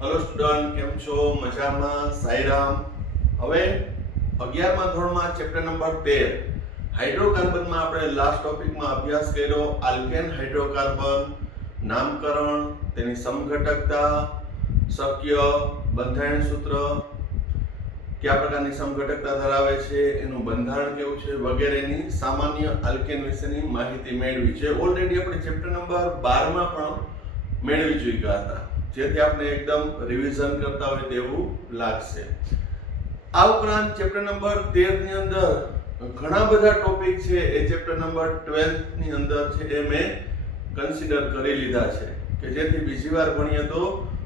Hello student, કેમ છો? મજામાં? સાઈરામ. હવે 11મા ધોરણમાં ચેપ્ટર નંબર 13 હાઇડ્રોકાર્બનમાં આપણે લાસ્ટ ટોપિકમાં અભ્યાસ કર્યો આલ્કેન હાઇડ્રોકાર્બન, નામકરણ, તેની સમઘટકતા, શક્ય, બંધારણ સૂત્ર, કયા પ્રકારની સમઘટકતા ધરાવે છે, એનું બંધારણ કેવું છે વગેરેની સામાન્ય આલ્કેન વિશેની માહિતી મેળવી છે. ઓલરેડી આપણે ચેપ્ટર નંબર 12માં પણ મેળવી ચૂક્યા હતા, જેથી આપણે એકદમ રિવિઝન કરતા હોય તેવું લાગશે. આ ઉપરાંત ચેપ્ટર નંબર 13 ની અંદર ઘણા બધા ટોપિક છે એ ચેપ્ટર નંબર 12 ની અંદર છે એ મેં કન્સિડર કરી લીધા છે કે જેથી બીજી વાર ભણીએ તો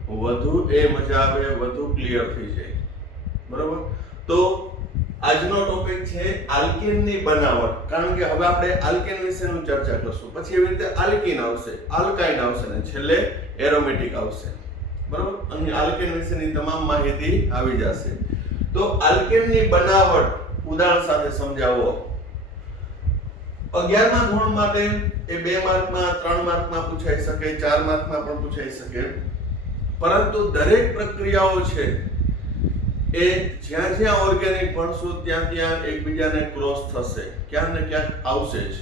વધુ મજા આવે, વધુ ક્લિયર થઈ જાય. બરોબર? તો આજનો ટોપિક છે આલ્કીનની બનાવટ. કારણ કે હવે આપણે આલ્કેન વિશેનું ચર્ચા કરશું, પછી એવી રીતે આલ્કીન આવશે, આલ્કાઇન આવશે ને છેલ્લે એરોમેટિક આવશે. બરોબર? અહીં આલ્કેન વિશેની તમામ માહિતી આવી જશે. તો આલ્કેનની બનાવટ ઉદાહરણ સાથે સમજાવો. 11મા ધોરણ માટે એ 2 માર્કમાં, 3 માર્કમાં પૂછાઈ શકે, 4 માર્કમાં પણ પૂછાઈ શકે. પરંતુ દરેક પ્રક્રિયાઓ છે એ જ્યાં જ્યાં ઓર્ગેનિક ભણશું ત્યાં ત્યાં એકબીજાને ક્રોસ થશે, ક્યાંક ને ક્યાંક આવશે જ.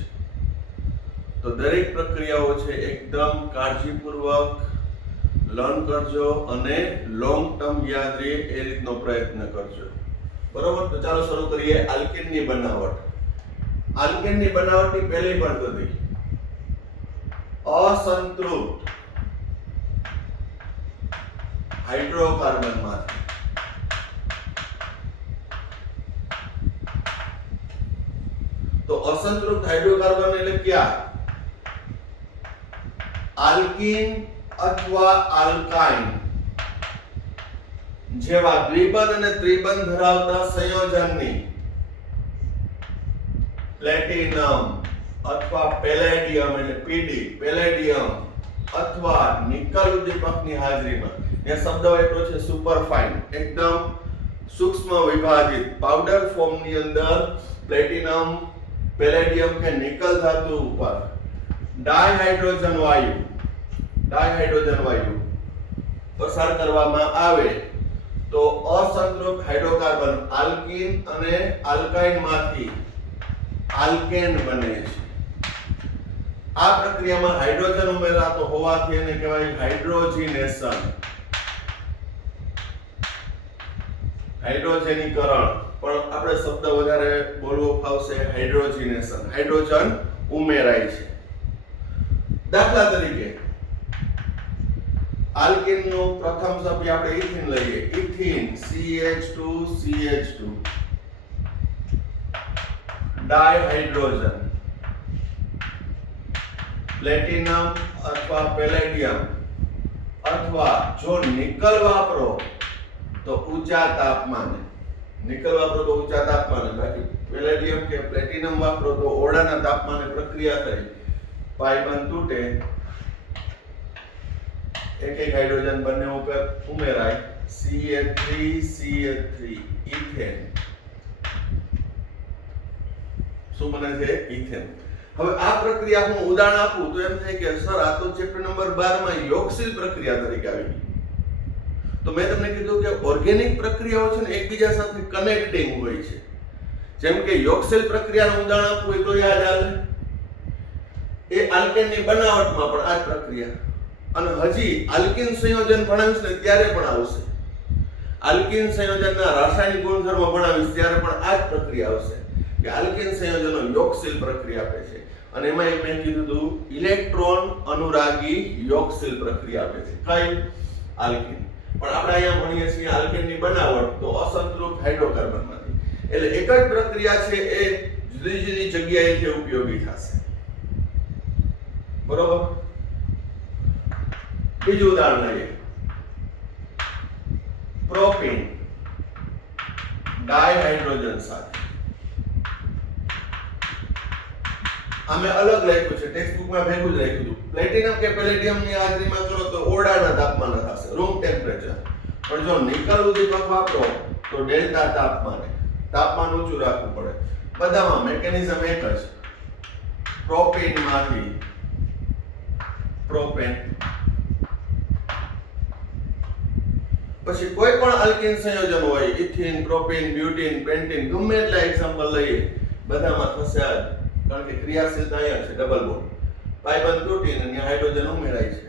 તો દરેક પ્રક્રિયાઓ છે એકદમ કાળજીપૂર્વક લર્ન કરજો અને લોંગ ટર્મ યાદ રહે એ રીતનો પ્રયત્ન કરજો. બરોબર? તો ચાલો શરૂ કરીએ આલ્કેનની બનાવટ. આલ્કેનની બનાવટની પહેલી પદ્ધતિ અસંતૃપ્ત હાઇડ્રોકાર્બનમાંથી. તો અસંતૃપ્ત હાઇડ્રોકાર્બન એટલે ક્યાં? આલ્કીન અથવા આલ્કાઇન જેવા દ્વિબંધ અને ત્રિબંધ ધરાવતા સંયોજનની પ્લેટિનમ અથવા પેલેડિયમ એટલે પીડી, પેલેડિયમ અથવા નિકલ ઉદ્દીપકની હાજરીમાં. એ શબ્દ વાપર્યો છે સુપરફાઇન, એકદમ સૂક્ષ્મ વિભાજિત પાવડર ફોર્મની અંદર પ્લેટિનમ, પેલેડિયમ કે નિકલ ધાતુ ઉપર ડાયહાઇડ્રોજન વાયુ પસાર કરવામાં આવે તો અસંતૃપ્ત હાઇડ્રોકાર્બન આલ્કીન અને આલ્કાઇન માંથી આલ્કેન બને છે. આ પ્રક્રિયામાં હાઇડ્રોજન ઉમેરાતો હોવાથી એને કહેવાય હાઇડ્રોજિનેશન, હાઇડ્રોજનીકરણ. પણ આપણે શબ્દ વધારે બોલવો ફાવશે હાઇડ્રોજિનેશન. હાઇડ્રોજન ઉમેરાય છે. દાખલા તરીકે આલ્કીનનો પ્રથમ સભ્ય આપણે ઇથીન લઈએ. ઇથીન CH2CH2 ડાયહાઇડ્રોજન, પ્લેટિનમ અથવા પેલેડિયમ અથવા જો નિકલ વાપરો તો ઊંચા તાપમાને, નિકલ વાપરો તો ઊંચા તાપમાને, બાકી પેલેડિયમ કે પ્લેટિનમ વાપરો તો ઓરડાના તાપમાને પ્રક્રિયા કરી પાઇબંધ તૂટે, એક હાઇડ્રોજન બંને ઉપર ઉમેરાય, CH3CH3 ઇથેન. શું બને છે? ઇથેન. હવે આ પ્રક્રિયા હું ઉદાહરણ આપું તો એમ થાય કે સર આ તો ચેપ્ટર નંબર 12 માં યોગશીલ પ્રક્રિયા તરીકે આવી ગઈ. તો મેં તમને કીધું કે ઓર્ગેનિક પ્રક્રિયાઓ છે ને એકબીજા સાથે કનેક્ટિંગ હોય છે. જેમ કે યોગશીલ પ્રક્રિયાનું ઉદાહરણ આપવું હોય તો યાદ આવે એ આલ્કેનની બનાવટમાં પણ આ જ પ્રક્રિયા. અને હજી આલ્કીન સંયોજન ભણાવીશ ને ત્યારે પણ આવશે. આલ્કીન સંયોજનના રાસાયણિક ગુણધર્મો ભણાવીશ ત્યારે પણ આ જ પ્રક્રિયા આવશે કે આલ્કીન સંયોજનો યોગશીલ પ્રક્રિયા આપે છે. અને એમાં એક મેં કીધું હતું ઇલેક્ટ્રોન અનુરાગી યોગશીલ પ્રક્રિયા આપે છે. કઈ? આલ્કીન. પણ આપણે અહીંયા ભણીએ છીએ આલ્કેનની બનાવટ તો અસંતૃપ્ત હાઇડ્રોકાર્બનમાંથી. એટલે એક જ પ્રક્રિયા છે એ જુદી જુદી જગ્યાએથી ઉપયોગી થશે. બરોબર? બીજું ઉદાહરણ લઈએ. પ્રોપીન ડાયહાઇડ્રોજન સાથે. આમે અલગ લખ્યું છે, ટેક્સ્ટ બુકમાં ભેગું જ લખ્યું હતું. પ્લેટિનમ કે પેલેડિયમ ની હાજરીમાં કરો તો ઓરડાના તાપમાને થશે, રૂમ ટેમ્પરેચર. પણ જો નિકલ ઉદ્દીપક વાપરો તો ડેલ્ટા તાપમાને, તાપમાન ઊંચું રાખવું પડે. બધામાં મેકેનિઝમ એક જ. પ્રોપીન માંથી પ્રોપેન પછી કોઈ પણ આલ્કીન સંયોજન હોય, ઇથિન, પ્રોપીન, બ્યુટીન, પેન્ટીન, ગમે એટલા એક્ઝામ્પલ લઈએ, બધામાં થશે આ જ. કારણ કે ક્રિયાશીલતા અહીંયા છે ડબલ બોન્ડ. પાઈ બંધ તૂટીને અહીંયા હાઇડ્રોજન ઉમેરાય છે.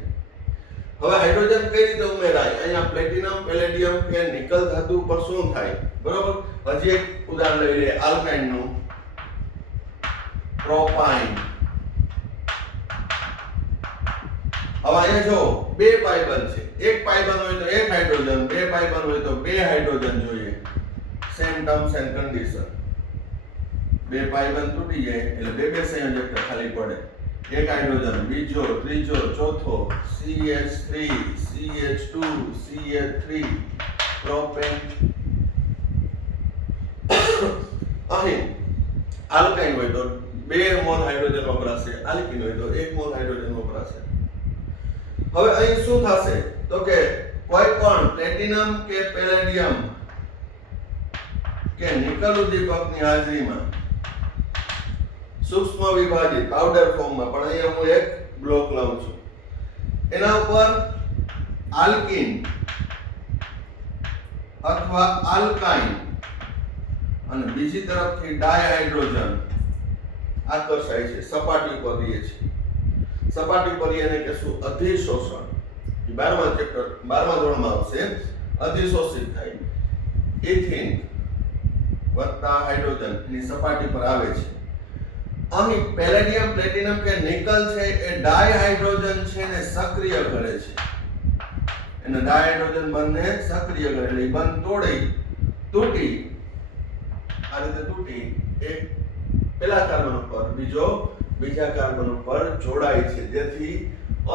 હવે હાઇડ્રોજન કઈ રીતે ઉમેરાય? અહીંયા પ્લેટિનમ, પેલેડિયમ કે નિકલ ધાતુ પર શું થાય? બરોબર. હજી એક ઉદાહરણ લઈ લઈએ આલ્કાઇન નું. પ્રોપાઇન. હવે અહીંયા જો બે પાઈ બંધ છે. એક પાઈ બંધ હોય તો એક હાઇડ્રોજન, બે પાઈ બંધ હોય તો બે હાઇડ્રોજન જોઈએ. Same terms and condition. બે પાઈ બંધ તૂટી જાય એટલે બે બે સંયોજક ખાલી પડે. એક હાઇડ્રોજન, બીજો, ત્રીજો, ચોથો, CH3, CH2, CH3, પ્રોપેન. અહીં આલ્કાઇન હોય તો 2 મોલ હાઇડ્રોજન વપરાશે, આલ્કીન હોય તો 1 મોલ હાઇડ્રોજન વપરાશે. હવે અહીં શું થશે? તો કે કોઈ પણ પ્લેટિનમ કે પેલેડિયમ કે નિકલ ઉદ્દીપકની હાજરીમાં સૂક્ષ્મ વિભાજિત પાવડર ફોર્મમાં, પણ અહીંયા હું એક બ્લોક લઉં છું, એના ઉપર આલ્કીન અથવા આલ્કાઇન અને બીજી તરફથી ડાયહાઇડ્રોજન આકર્ષાય છે, સપાટી ઉપર રહે છે. સપાટી પર એને કહેશું અધિશોષણ. 12મા ચેપ્ટર 12મા ધોરણમાં આવશે. અધિશોષિત થાય. ઇથિન વત્તા હાઇડ્રોજન એની સપાટી પર આવે છે. અહીં પેલેડિયમ, પ્લેટિનમ કે નિકલ છે એ ડાયહાઇડ્રોજન છે ને સક્રિય કરે છે. એને ડાયહાઇડ્રોજન બંધને સક્રિય કરે એટલે બંધ તૂટી આ રીતે તૂટી એક પેલા કાર્બન ઉપર બીજા કાર્બન ઉપર જોડાય છે, જેથી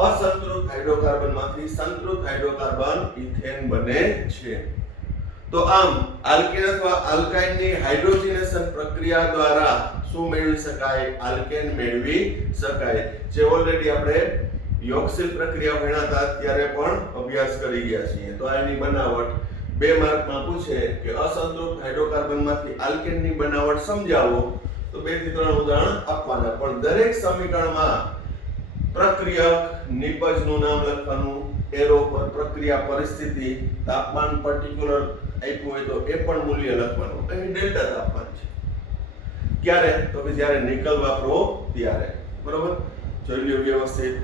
અસંતૃપ્ત હાઇડ્રોકાર્બનમાંથી સંતૃપ્ત હાઇડ્રોકાર્બન ઇથેન બને છે. તો આમ આલ્કેન અથવા આલ્કાઇનની હાઇડ્રોજનેશન પ્રક્રિયા દ્વારા શું મેળવી શકાય? આલ્કેન મેળવી શકાય. જે ઓલરેડી આપણે યોગશીલ પ્રક્રિયા ભણ્યા હતા ત્યારે પણ અભ્યાસ કરી ગયા છીએ. તો આની બનાવટ 2 માર્કમાં પૂછે કે અસંતૃપ્ત હાઇડ્રોકાર્બનમાંથી આલ્કેનની બનાવટ સમજાવો, તો 2 થી 3 ઉદાહરણ આપવાના. પણ દરેક સમીકરણમાં પ્રક્રિયક, નિપજનું નામ લખવાનું, એરો પર પ્રક્રિયા પરિસ્થિતિ, તાપમાન પર્ટિક્યુલર આપ્યું હોય તો એ પણ મૂલ્ય લખવાનું. અહીં ડેલ્ટા તાપમાન છે. ક્યારે? તો કે જ્યારે નિકલ વાપરો ત્યારે. બરોબર? જોઈ લ્યો વ્યવસ્થિત.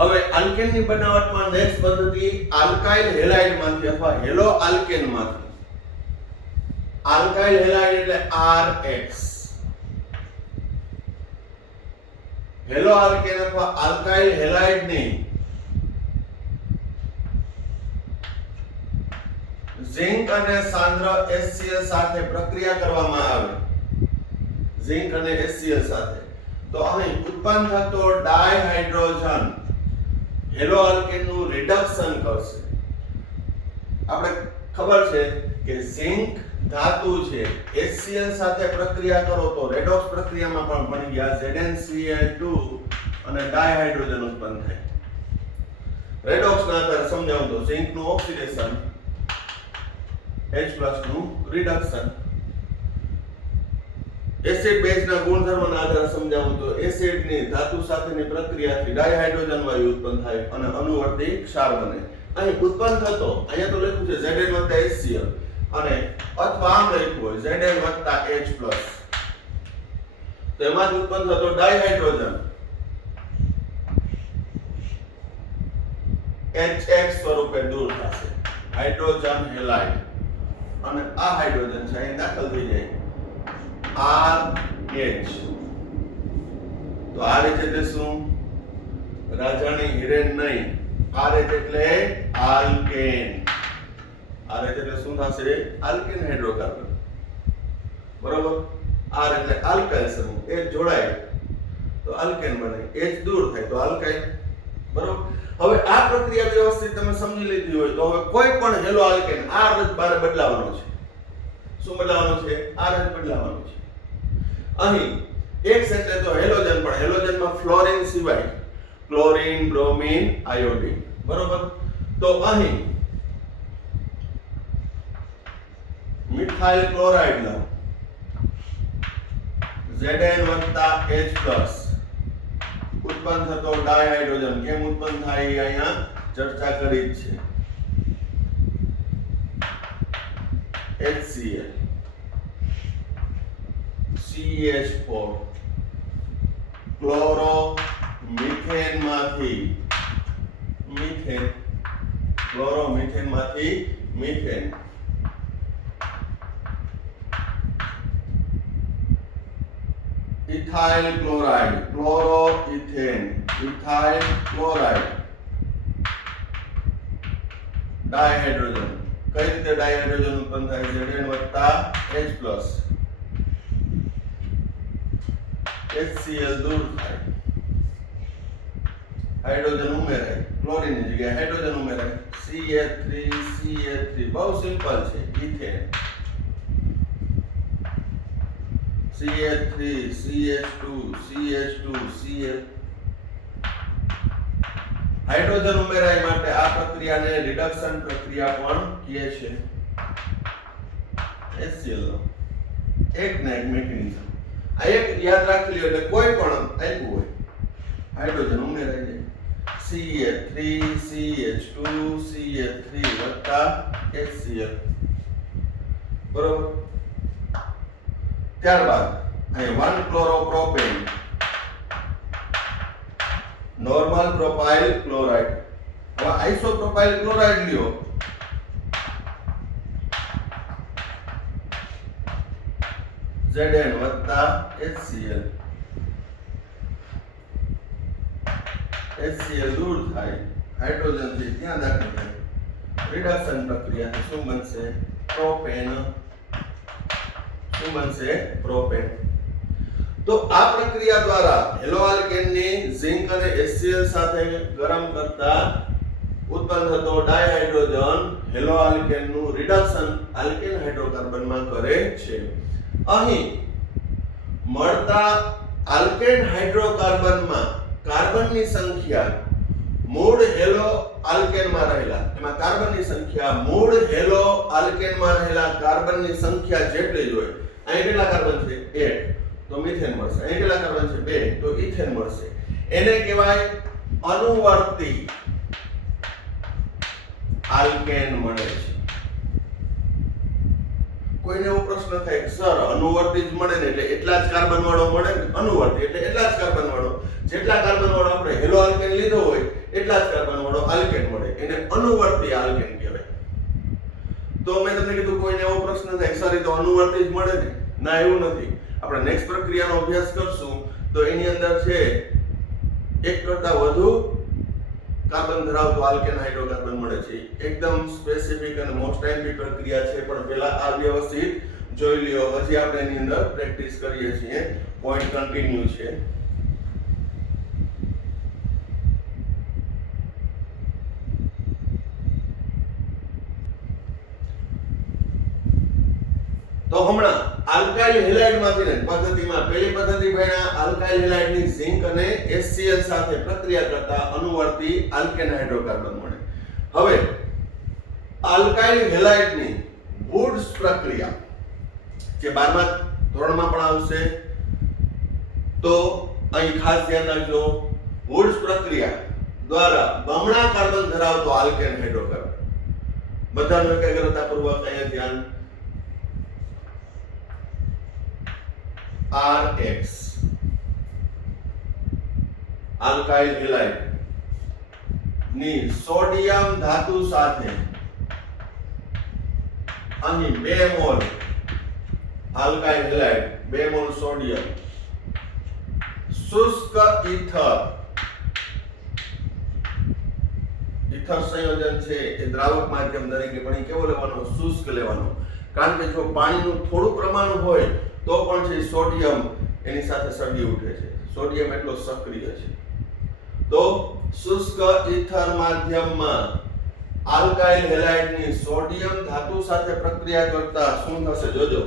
હવે આલ્કેનની બનાવટમાં નેક્સ્ટ પદ્ધતિ આલ્કાઇલ હેલાઇડમાંથી અથવા હેલો આલ્કેનમાંથી. આલ્કાઇલ હેલાઇડ એટલે RH. હેલો આલ્કેન અથવા આલ્કાઇલ હેલાઇડની ઝિંક અને સાંદ્ર HCl સાથે પ્રક્રિયા કરવામાં આવે. ઝિંક અને HCl સાથે તો અહીં ઉત્પન્ન થતો ડાયહાઇડ્રોજન હેલો આલ્કેન નું રિડક્શન કરશે. આપણે ખબર છે કે ઝિંક ધાતુ છે, HCl સાથે પ્રક્રિયા કરો તો રેડોક્સ પ્રક્રિયામાં પણ બની ગયા ZnCl2 અને ડાયહાઇડ્રોજન ઉત્પન્ન થાય. રેડોક્સ ના આધારે સમજાવું તો ઝિંક નું ઓક્સિડેશન, H+ નું રિડક્શન. એસિડ બેઝ ના ગુણધર્મના આધારે સમજાવું તો એસિડ ની ધાતુ સાથેની પ્રક્રિયાથી ડાયહાઇડ્રોજન વાયુ ઉત્પન્ન થાય અને અનુવર્તી ક્ષાર બને. અહીં ઉત્પન્ન થતો અહીંયા તો લખ્યું છે Zn HCl અને અથવા આમ લખ્યું હોય Zn H+, તો એમાં ઉત્પન્ન થતો ડાયહાઇડ્રોજન HX સ્વરૂપે દૂર થશે, હાઇડ્રોજન હેલાઇડ, અને આ હાઇડ્રોજન છે અહીં દાખલ થઈ જાય RH. તો RH એટલે શું? રાજાણી હિરેન નહીં. RH એટલે આલ્કેન. RH એટલે શું થશે? Alkane hydrocarbon. બરોબર? R એટલે આલ્કાઇલ સમૂહ, એ જોડાય તો આલ્કેન બને, H દૂર થાય તો આલ્કાઇલ. બરોબર? હવે આ પ્રક્રિયા વ્યવસ્થિત તમે સમજી લીધી હોય તો હવે કોઈ પણ હેલો આલ્કેન R જ બાર બદલાવાનો છે. શું બદલાવાનો છે? R જ બદલાવાનો છે. અહીં એક એટલે તો હેલોજન, પણ હેલોજનમાં ફ્લોરિન સિવાય ક્લોરીન, બ્રોમિન, આયોડિન. બરોબર? તો અહીં મિથાઇલ ક્લોરાઇડ લો, Zn H+, ઉત્પન્ન થતો ડાયહાઇડ્રોજન કેમ ઉત્પન્ન થાય એ અહીંયા ચર્ચા કરી જ છે. HCl CH4 ક્લોરો મિથેન માંથી મિથેન ક્લોરો મિથેન માંથી methane ethyl chloride chloro ethane ethyl chloride dihydrogen કઈ રીતે ડાયહાઇડ્રોજન ઉત્પન્ન થાય છે Zn H+ HCl દૂર થાય હાઇડ્રોજન ઉમેરાય ક્લોરીનની જગ્યાએ હાઇડ્રોજન ઉમેરાય CH3 બહુ સિમ્પલ છે ethane CH3 CH2 Cl hydrogen ઉમેરાય માટે આ પ્રક્રિયાને રિડક્શન પ્રક્રિયા પણ કહે છે. HCl નો એક ને એક મિકેનિઝમ આ એક યાદ રાખી લ્યો એટલે કોઈ પણ આપ્યું હોય હાઇડ્રોજન ઉમેરાય છે CH3 CH2 CH3 HCl બરોબર. ત્યારબાદ અહીં 1 ક્લોરોપ્રોપેન નોર્મલ પ્રોપાઇલ ક્લોરાઇડ. હવે આઇસોપ્રોપાઇલ ક્લોરાઇડ લ્યો Zn HCl HCl દૂર થાય હાઇડ્રોજન થી ત્યાં દાખલ થાય રિડક્શન પ્રક્રિયાથી શું બનશે પ્રોપેન. શું બનશે પ્રોપેન. તો આ પ્રક્રિયા દ્વારા હેલોઆલ્કેનની ઝિંક અને HCl સાથે ગરમ કરતા ઉત્પન્ન થતો ડાયહાઇડ્રોજન હેલોઆલ્કેનનું રિડક્શન આલ્કેન હાઇડ્રોકાર્બનમાં કરે છે. અહીં મળતા આલ્કેન હાઇડ્રોકાર્બનમાં કાર્બનની સંખ્યા મૂળ હેલો આલ્કેનમાં રહેલા એમાં કાર્બનની સંખ્યા મૂળ હેલો આલ્કેનમાં રહેલા કાર્બનની સંખ્યા જેટલી જ હોય. અહીં કેટલા કાર્બન છે 1 તો મિથેન મળશે. અહીં કેટલા કાર્બન છે 2 તો ઇથેન મળશે. એને કહેવાય અનુવર્તી આલ્કેન મળે છે. કોઈને એવો પ્રશ્ન થાય સર અનુવર્તી જ મળે ને એટલે એટલા જ કાર્બન વાળો મળે ને અનુવર્તી એટલે એટલા જ કાર્બન વાળો જેટલા કાર્બન વાળો આપણે હેલો આલ્કેન લીધો હોય એટલા જ કાર્બન વાળો આલ્કેન મળે એને અનુવર્તી આલ્કેન કહેવાય. તો મેં તમને કીધું કોઈને એવો પ્રશ્ન થાય સર એ તો અનુવર્તી જ મળે ને ના એવું નથી. આપણે નેક્સ્ટ પ્રક્રિયાનો અભ્યાસ કરશું તો એની અંદર છે એક કરતા વધુ કાર્બન ધરાવતો આલ્કેન હાઇડ્રોકાર્બન મળે છે. એકદમ સ્પેસિફિક અને મોસ્ટ ટાઈમની પ્રક્રિયા છે પણ પહેલા આ વ્યવસ્થિત જોઈ લ્યો. હજી આપણે એની અંદર પ્રેક્ટિસ કરીએ છીએ. પોઈન્ટ કન્ટિન્યુ છે. તો હમણાં આલ્કાઇલ હેલાઇડમાંથી ને પદ્ધતિમાં પહેલી પદ્ધતિ ભણ્યા આલ્કાઇલ હેલાઇડની ઝિંક અને HCl સાથે પ્રક્રિયા કરતા અનુવર્તી આલ્કેન હાઇડ્રોકાર્બન મળે. હવે આલ્કાઇલ હેલાઇડની વુડ્સ પ્રક્રિયા જે 12મા ધોરણમાં પણ આવશે તો અહીં ખાસ ધ્યાન રાખજો. વુડ્સ પ્રક્રિયા દ્વારા બમણા કાર્બન ધરાવતો આલ્કેન હાઇડ્રોકાર્બન બધાનું એકાગ્રતાપૂર્વક અહીંયા ધ્યાન RX આલ્કાઇલ હેલાઇડ ની સોડિયમ ધાતુ સાથે અહીં 2 mall alkyl halide 2 mall sodium શુષ્ક ઇથર સંયોજન છે એ દ્રાવક માધ્યમ તરીકે પણ કેવો લેવાનો શુષ્ક લેવાનો. કારણ કે જો પાણીનું થોડું પ્રમાણ હોય તો પણ છે સોડિયમ એની સાથે સળગી ઉઠે છે. સોડિયમ એટલો સક્રિય છે. તો શુષ્ક ઇથર માધ્યમમાં આલ્કાઇલ હેલાઇડની સોડિયમ ધાતુ સાથે પ્રક્રિયા કરતા શું થશે જોજો.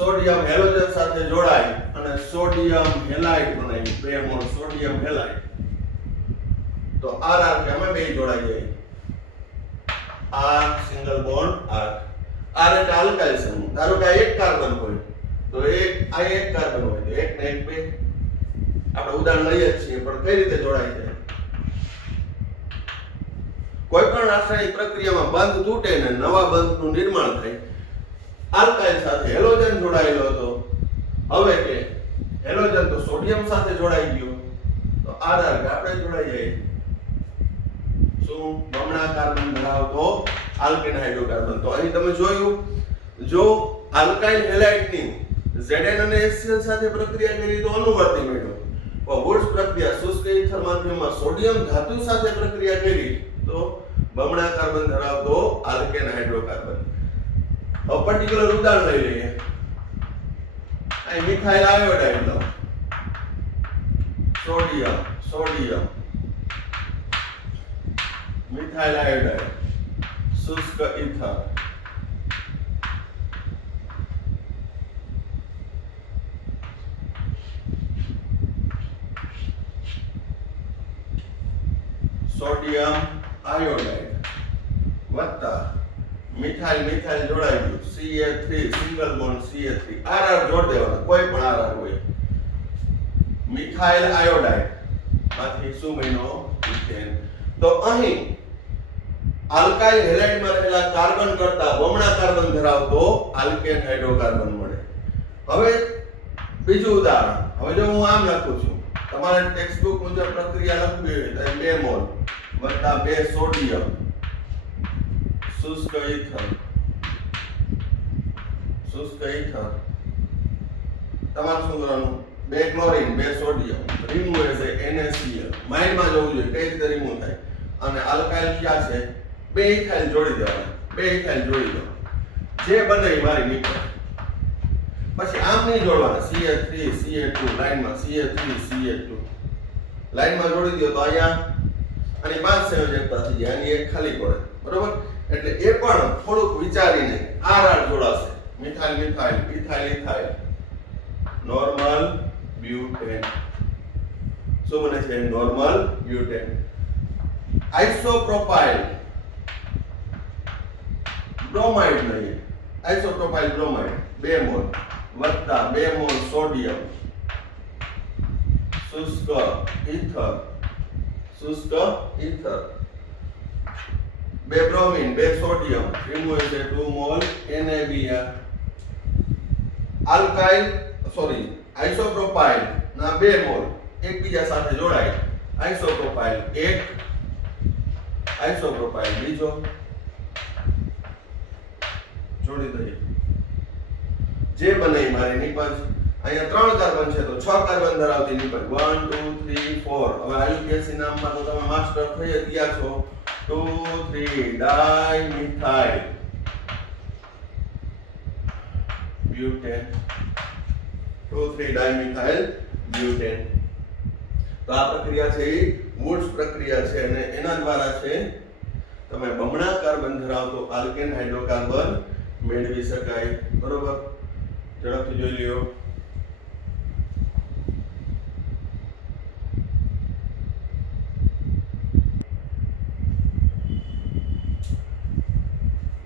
સોડિયમ હેલોજન સાથે જોડાય અને સોડિયમ હેલાઇડ બનાવી 2 મોલ સોડિયમ હેલાઇડ. તો RR કે અમે બે જોડાઈ જાય. R single bond R. R એટલે આલ્કાઇલ સમૂહ. ધારો કે એક કાર્બન હોય તો એક આ એક કાર્બન હોય તો એક ને એક બે. આપણે ઉદાહરણ લઈએ જ છીએ, પણ કઈ રીતે જોડાય છે? કોઈ પણ રાસાયણિક પ્રક્રિયામાં બંધ તૂટે ને નવા બંધનું નિર્માણ થાય. આલ્કાઇલ સાથે હેલોજન જોડાયેલો હતો. હવે કે હેલોજન તો સોડિયમ સાથે જોડાઈ ગયો, તો આર આપણે જોડાઈ જઈએ. શું? બમણા કાર્બન ધરાવતો આલ્કેન હાઇડ્રોકાર્બન. તો અહીં તમે જોયું, જો આલ્કાઇલ હેલાઇડની Zn અને HCl સાથે પ્રક્રિયા કરી તો અનુવર્તી મળ્યો. પણ વુડ્સ પ્રક્રિયા શુષ્ક ઈથર માધ્યમમાં સોડિયમ ધાતુ સાથે પ્રક્રિયા કરી તો બમણા કાર્બન ધરાવતો આલ્કેન હાઇડ્રોકાર્બન. હવે પર્ટિક્યુલર ઉદાહરણ લઈ લઈએ. અહીં મિથાઇલ આયોડાઇડ લો. સોડિયમ મિથાઇલ આયોડાઇડ, શુષ્ક ઈથર. સોડિયમ આયોડાઇડ વત્તા મિથાઇલ જોડાઈ ગયું Ca3 single bond Ca3 RR જોડ દેવાનો, કોઈ પણ RR હોય. મિથાઇલ આયોડાઇડ માંથી શું બન્યો? ઇથેન. તો અહીં આલ્કાઇલ હેલાઇડમાં રહેલા કાર્બન કરતા બમણા કાર્બન ધરાવતો આલ્કેન હાઇડ્રોકાર્બન મળે. હવે બીજું ઉદાહરણ. હવે જો હું આમ લખું છું, તમારે ટેક્સ્ટ બુક મુજબ પ્રક્રિયા લખવી હોય તો 2 મોલ વત્તા 2 સોડિયમ શુષ્ક ઈથર તમારે શું કરવાનું? 2 chlorine 2 sodium remove as NaCl. માઇન્ડમાં જવું જોઈએ કઈ રીતે રિમૂવ થાય. અને આલ્કાઇલ ક્યાં છે? 2 ઇથાઇલ જોડી દેવાના. 2 ઇથાઇલ જોડી દો, જે બને એ મારી નીકળે. પછી આમ નહીં જોડવાના. Ca3 Ca2 લાઈનમાં Ca3 Ca2 લાઈનમાં જોડી દો તો અહીંયા અને 5 સંયોજકતા થઈ જાય, આની એક ખાલી પડે. બરોબર? એટલે એ પણ થોડુંક વિચારીને RR જોડાશે. Methyl ethyl normal butane. શું બને છે? Normal butane. આઇસોપ્રોપાઇલ બ્રોમાઇડ નહીં, આઇસોપ્રોપાઇલ બ્રોમાઇડ 2 મોલ વત્તા 2 મોલ સોડિયમ શુષ્ક ઈથર 2 બ્રોમિન 2 સોડિયમ રિમૂવ છે 2 મોલ NaBr. આઇસોપ્રોપાઇલ ના 2 મોલ એકબીજા સાથે જોડાય. આઇસોપ્રોપાઇલ એક, આઇસોપ્રોપાઇલ બીજો જોડી દઈએ, જે બને મારી નીપજ. અહીંયા 3 કાર્બન છે તો 6 કાર્બન ધરાવતી નીપજ 1 2 3 4. હવે આયુકેસી નામમાં તો તમે માસ્ટર થઈ જ ગયા છો. 2 3 ડાઇમિથાઇલ બ્યુટેન. 2 3 dimethyl butane. તો આ પ્રક્રિયા છે એ વુડ્સ પ્રક્રિયા છે અને એના દ્વારા છે તમે બમણા કાર્બન ધરાવતો આલ્કેન હાઇડ્રોકાર્બન મેળવી શકાય. બરોબર? ઝડપથી જોઈ લ્યો.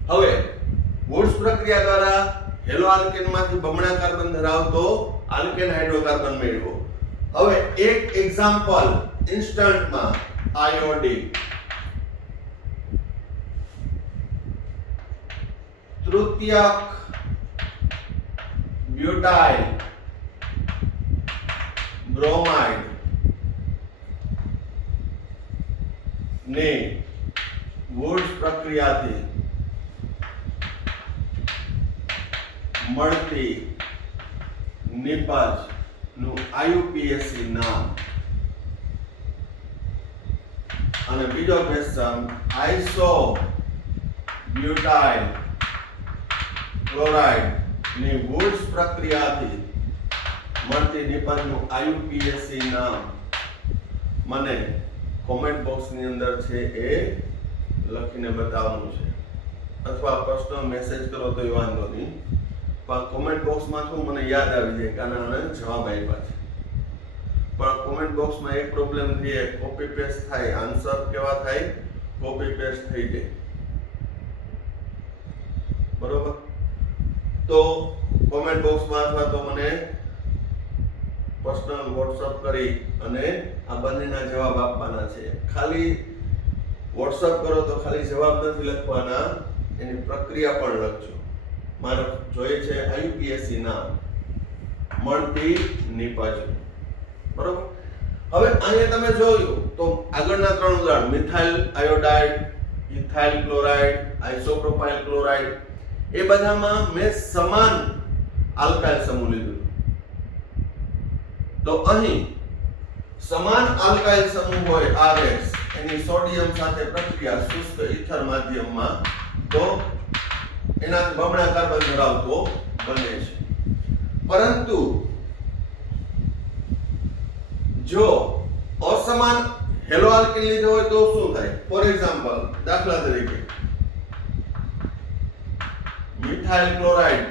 હવે વુડ્સ પ્રક્રિયા દ્વારા હેલો આલ્કેનમાંથી બમણા કાર્બન ધરાવતો આલ્કેન હાઇડ્રોકાર્બન મેળવો. હવે એક એક્ઝામ્પલ ઇન્સ્ટન્ટમાં આયોડિન, તૃતીયક બ્યુટાઇલ બ્રોમાઇડ ને વુડ્સ પ્રક્રિયાથી મળતી નિપજ નું IUPAC નામ. અને બીજો ક્વેશ્ચન આઇસો બ્યુટાઇલ ક્લોરાઇડ ની વુડ્સ પ્રક્રિયાથી મળતી નિપજનું IUPAC નામ મને કોમેન્ટ બોક્સ ની અંદર છે એ લખીને બતાવવાનું છે, અથવા પર્સનલ મેસેજ કરો તો વાંધો નહીં, પણ કોમેન્ટ બોક્સમાં શું મને યાદ આવી જાય કે આના જવાબ આપ્યા છે. પણ કોમેન્ટ બોક્સમાં એક પ્રોબ્લેમ છે, કોપી પેસ્ટ થાય, આન્સર કેવા થાય? કોપી પેસ્ટ થઈ જાય. બરોબર? તો કોમેન્ટ બોક્સમાં અથવા તો મને પર્સનલ વોટ્સઅપ કરી અને આ બંનેના જવાબ આપવાના છે. ખાલી વોટ્સઅપ કરો તો ખાલી જવાબ નથી લખવાના, એની પ્રક્રિયા પણ લખજો. મારે જોઈએ છે IUPAC ના મળતી નિપજ. બરોબર. હવે અહીંયા તમે જોયું તો આગળના 3 ઉદાહરણ methyl iodide, ethyl chloride, isopropyl chloride, એ બધામાં મેં સમાન આલ્કાઇલ સમૂહ લીધું. તો અહીં સમાન આલ્કાઇલ સમૂહ હોય RH, એની સોડિયમ સાથે પ્રક્રિયા શુષ્ક ઇથર માધ્યમમાં, તો એના બમણા કાર્બન ધરાવતો બને છે. પરંતુ જો અસમાન હેલો આલ્કેન લીધો હોય તો શું થાય? ફોર એક્ઝામ્પલ, દાખલા તરીકે મિથાઇલ ક્લોરાઇડ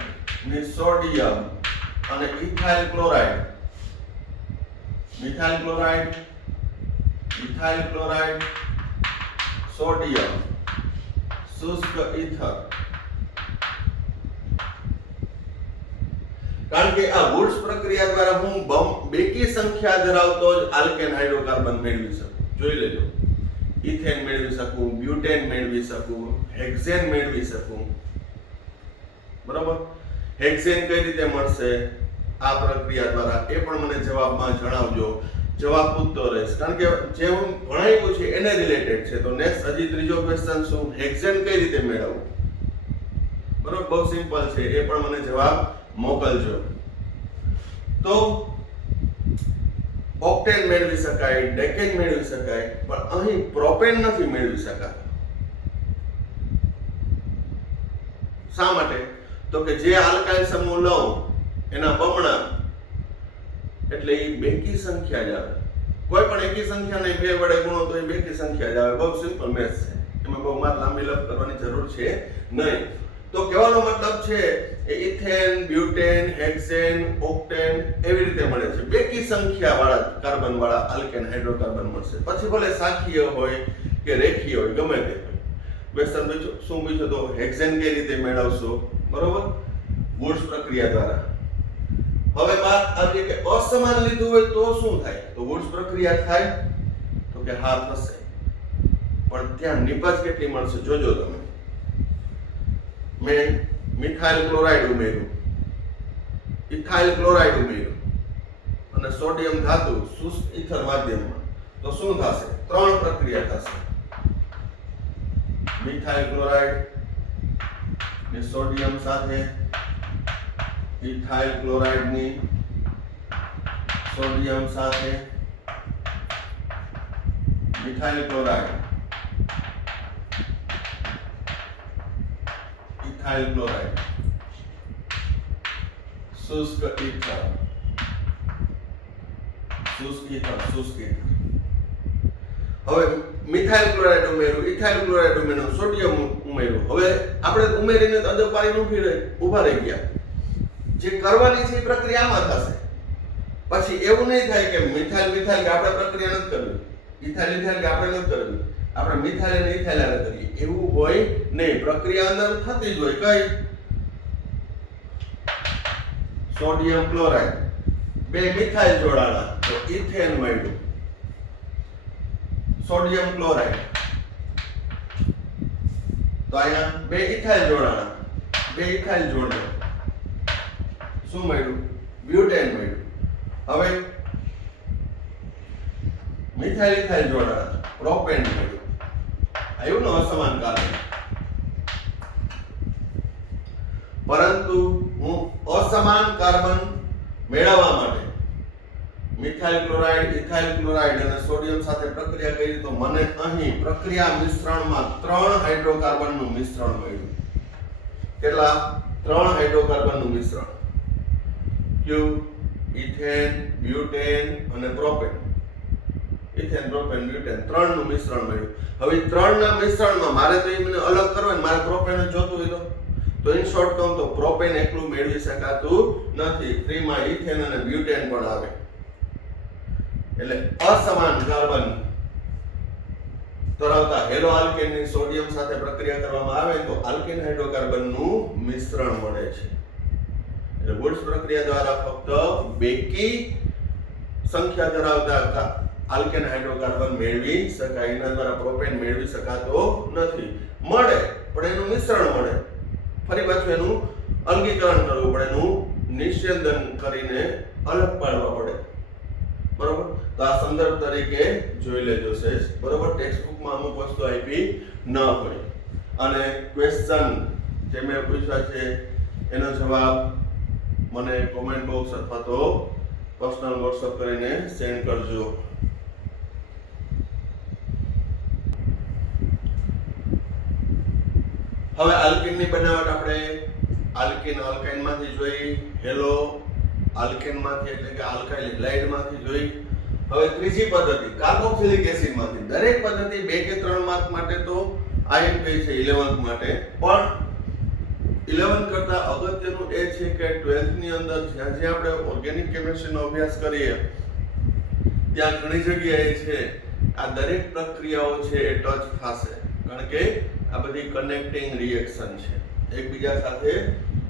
ની સોડિયમ અને ethyl chloride, methyl chloride, ethyl chloride, sodium, શુષ્ક ઇથર. કારણ કે આ વુડ્સ પ્રક્રિયા દ્વારા હું બેકી સંખ્યા ધરાવતો જ આલ્કેન હાઇડ્રોકાર્બન મેળવી શકું. જોઈ લેજો, ઇથેન મેળવી શકું, બ્યુટેન મેળવી શકું, હેક્સેન મેળવી શકું. બરાબર. હેક્સેન કઈ રીતે મળશે આ પ્રક્રિયા દ્વારા, એ પણ મને જવાબમાં જણાવજો. જવાબ પૂછતો રહીશ, કારણ કે જે હું ભણાવ્યું છે એને રિલેટેડ છે. તો નેક્સ્ટ હજી ત્રીજો ક્વેશ્ચન શું, હેક્સેન કઈ રીતે મેળવવું? બરાબર, બહુ સિમ્પલ છે, એ પણ મને જવાબ મોકલજો. તો ઓક્ટેન મેળવી શકાય, ડેકેન મેળવી શકાય, પણ અહીં પ્રોપેન નથી મેળવી શકાતું. શા માટે? તો કે જે આલ્કાઇલ સમૂહ લઉં એના બમણા, એટલે એ બેકી સંખ્યા જ આવે. કોઈ પણ એકી સંખ્યાને 2 વડે ગુણો તો એ બેકી સંખ્યા જ આવે. બહુ સિમ્પલ મેથ્સ છે, એમાં બહુ માર લાંબી લપ કરવાની જરૂર છે નહીં. તો કહેવાનો મતલબ છે ઇથેન, બ્યુટેન, હેક્સેન, ઓક્ટેન એવી રીતે મળે છે. બેકી સંખ્યા વાળા કાર્બન વાળા આલ્કેન હાઇડ્રોકાર્બન મળશે. પછી ભલે સાખીય હોય કે રેખીય હોય, ગમે તે હોય. ક્વેશ્ચન શું પૂછ્યો તો હેક્સેન કઈ રીતે મેળવશો? બરોબર, વુડ્સ પ્રક્રિયા દ્વારા. હવે વાત આવી કે અસમાન લીધું હોય તો શું થાય? તો વુડ્સ પ્રક્રિયા થાય તો કે હા થશે, પણ ત્યાં નિપજ કેટલી મળશે જોજો તમે. મેં મિથાઇલ ક્લોરાઇડ ઉમેર્યું, ઇથાઇલ ક્લોરાઇડ ઉમેર્યું અને સોડિયમ ધાતુ શુષ્ક ઇથર માધ્યમમાં, તો શું થશે? 3 પ્રક્રિયા થશે. મિથાઇલ ક્લોરાઇડ ને સોડિયમ સાથે, ઇથાઇલ ક્લોરાઇડ ની સોડિયમ સાથે, મિથાઇલ ક્લોરાઇડ, ઇથાઇલ ક્લોરાઇડ, શુષ્ક ઇથર, શુષ્ક ઇથર, શુષ્ક ઇથર. હવે મિથાઇલ ક્લોરાઇડ ઉમેર્યું, ઇથાઇલ ક્લોરાઇડ ઉમેર્યું, સોડિયમ ઉમેર્યું. હવે આપણે ઉમેરીને તો અદપારીને ઊભા રહી ગયા. જે કરવાની છે એ પ્રક્રિયામાં થશે. પછી એવું નહીં થાય કે મિથાઇલ મિથાઇલ કે આપણે પ્રક્રિયા નથી કરવી, ઇથાઇલ ઇથાઇલ કે આપણે નથી કરવી, આપણે મિથાઇલ અને ઇથાઇલ આને કરીએ, એવું હોય નહીં. પ્રક્રિયા અંદર થતી જ હોય. કઈ? સોડિયમ ક્લોરાઇડ, 2 મિથાઇલ જોડાણા તો ઇથેન મળ્યું. સોડિયમ ક્લોરાઇડ તો અહીંયા 2 ઇથાઇલ જોડાણા, 2 ઇથાઇલ જોડ્યો, શું મળ્યું? બ્યુટેન મળ્યું. હવે મિથાઇલ ઇથાઇલ જોડાણા, પ્રોપેન મળ્યું. આવ્યું ને અસમાન કાર્બન. પરંતુ હું અસમાન કાર્બન મેળવવા માટે મિથાઇલ ક્લોરાઇડ, ઇથાઇલ ક્લોરાઇડ અને સોડિયમ સાથે પ્રક્રિયા કરી તો મને અહીં પ્રક્રિયા મિશ્રણમાં 3 હાઇડ્રોકાર્બનનું મિશ્રણ મળ્યું. કેટલા? 3 હાઇડ્રોકાર્બનનું મિશ્રણ. કયું? ઇથેન, બ્યુટેન અને પ્રોપેન. ઇથેન, પ્રોપેન, બ્યુટેન 3નું મિશ્રણ મળ્યું. હવે 3ના મિશ્રણમાં મારે તો મને અલગ કરવાનું, મારે પ્રોપેન જ જોતું હોય તો ઇન શોર્ટ કહું તો પ્રોપેન એકલું મેળવી શકાતું નથી. 3માં ઇથેન અને બ્યુટેન પણ આવે. એટલે અસમાન કાર્બન ધરાવતા હેલો આલ્કેનની સોડિયમ સાથે પ્રક્રિયા કરવામાં આવે તો આલ્કેન હાઇડ્રોકાર્બનનું મિશ્રણ મળે છે. એટલે વુડ્સ પ્રક્રિયા દ્વારા ફક્ત બેકી સંખ્યા ધરાવતા આલ્કેન હાઇડ્રોકાર્બન મેળવી શકાય. એના દ્વારા પ્રોપેન મેળવી શકાતો નથી. મળે પણ એનું મિશ્રણ મળે, ફરી પાછું એનું અલગીકરણ કરવું પડે, એનું નિષેધન કરીને અલગ પાડવા પડે. બરોબર, તો આ સંદર્ભ તરીકે જોઈ લેજો સેજ. બરોબર, ટેક્સ્ટ બુકમાં અમુક વસ્તુ આપી ન હોય. અને ક્વેશ્ચન જે મેં પૂછ્યા છે એનો જવાબ મને કોમેન્ટ બોક્સ અથવા તો પર્સનલ વોટ્સઅપ કરીને સેન્ડ કરજો. હવે આલ્કીનની બનાવટ આપણે આલ્કીન આલ્કાઇનમાંથી જોઈ, હેલો આલ્કેનમાંથી એટલે કે આલ્કાઇલ હેલાઇડમાંથી જોઈ. હવે ત્રીજી પદ્ધતિ કાર્બોક્સિલિક એસિડમાંથી. દરેક પદ્ધતિ 2 કે 3 માર્ક માટે તો IMP છે 11th માટે, પણ 11 કરતા અગત્યનું એ છે કે 12th ની અંદર જ્યાં જ્યાં આપણે ઓર્ગેનિક કેમિસ્ટ્રીનો અભ્યાસ કરીએ ત્યાં ઘણી જગ્યાએ છે આ દરેક પ્રક્રિયાઓ છે એ ટચ થશે, કારણ કે આ બધી કનેક્ટિંગ રિએક્શન છે એકબીજા સાથે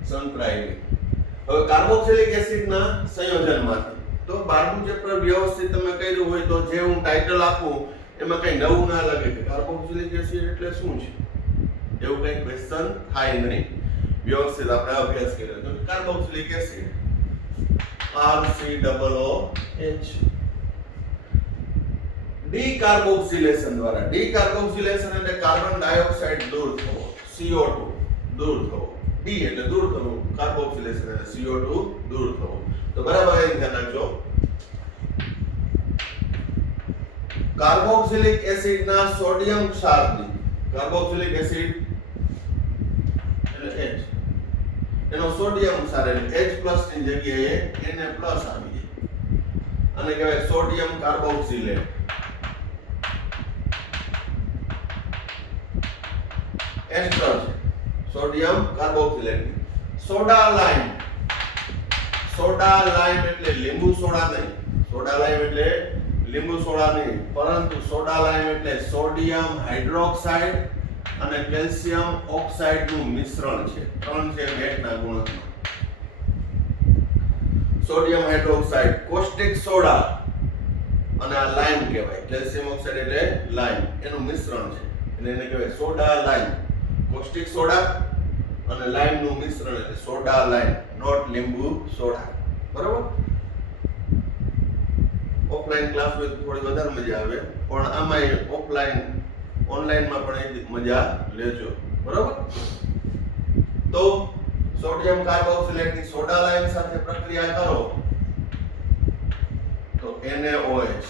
સંકળાયેલી. હવે કાર્બોક્સિલિક એસિડના સંયોજનમાંથી તો 12મું ચેપ્ટર વ્યવસ્થિત તમે કર્યું હોય તો જે હું ટાઇટલ આપું એમાં કઈ નવું ના લાગે કે કાર્બોક્સિલિક એસિડ એટલે શું છે, એવું કઈ ક્વેશ્ચન થાય નહીં. વ્યવસ્થિત આપણે અભ્યાસ કર્યો તો કાર્બોક્સિલિક એસિડ RCOOH ડીકાર્બોક્સિલેશન દ્વારા. ડીકાર્બોક્સિલેશન એટલે કાર્બન ડાયોક્સાઇડ દૂર થવો, CO2 દૂર થવો. ડી એટલે દૂર થવું, કાર્બોક્સિલેશન એટલે CO2 દૂર થવો. તો બરાબર એ ધ્યાન રાખજો. કાર્બોક્સિલિક એસિડના સોડિયમ ક્ષારની, કાર્બોક્સિલિક એસિડ એટલે H, એનો સોડિયમ ક્ષાર એટલે H+ ની જગ્યાએ Na+ આવી જાય અને કહેવાય સોડિયમ કાર્બોક્સિલેટ. એસ્ટર સોડિયમ કાર્બોક્સિલેટ. સોડા લાઇમ, સોડા લાઇમ એટલે લીંબુ સોડા નહીં, સોડા લાઇમ એટલે લીંબુ સોડા નહીં, પરંતુ સોડા લાઇમ એટલે સોડિયમ હાઇડ્રોક્સાઇડ અને કેલ્શિયમ ઓક્સાઇડ નું મિશ્રણ છે. 3:8 ના ગુણકમાં સોડિયમ હાઇડ્રોક્સાઇડ, કોસ્ટિક સોડા અને આ લાઇમ કહેવાય. કેલ્શિયમ ઓક્સાઇડ એટલે લાઇમ, એનું મિશ્રણ છે એટલે એને કહેવાય સોડા લાઇમ. કોસ્ટિક સોડા અને લાઇમ નું મિશ્રણ એટલે સોડા લાઇમ, નોટ લીંબુ સોડા. બરાબર, ઓફલાઈન ક્લાસ હોય તો થોડી વધારે મજા આવે, પણ આમાં ઓફલાઈન ઓનલાઈન માં પણ એ મજા લેજો. બરાબર, તો સોડિયમ કાર્બોક્સિલેટ ની સોડા લાઇમ સાથે પ્રક્રિયા કરો તો NaOH,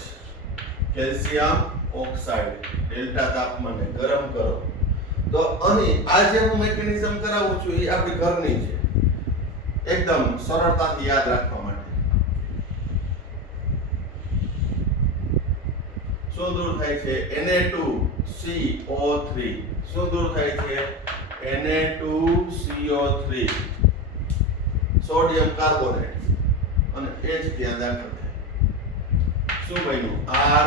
કેલ્શિયમ ઓક્સાઇડ ડેલ્ટા તાપમાને ગરમ કરો. તો અહીં આ જે હું મિકેનિઝમ કરાવું છું એ આપણી ઘરની છે, એકદમ સરળતાથી યાદ રાખવા માટે. શું દૂર થાય છે? Na2CO3. શું દૂર થાય છે? Na2CO3, સોડિયમ કાર્બોનેટ અને H ત્યાં દાખલ થાય. શું બન્યું?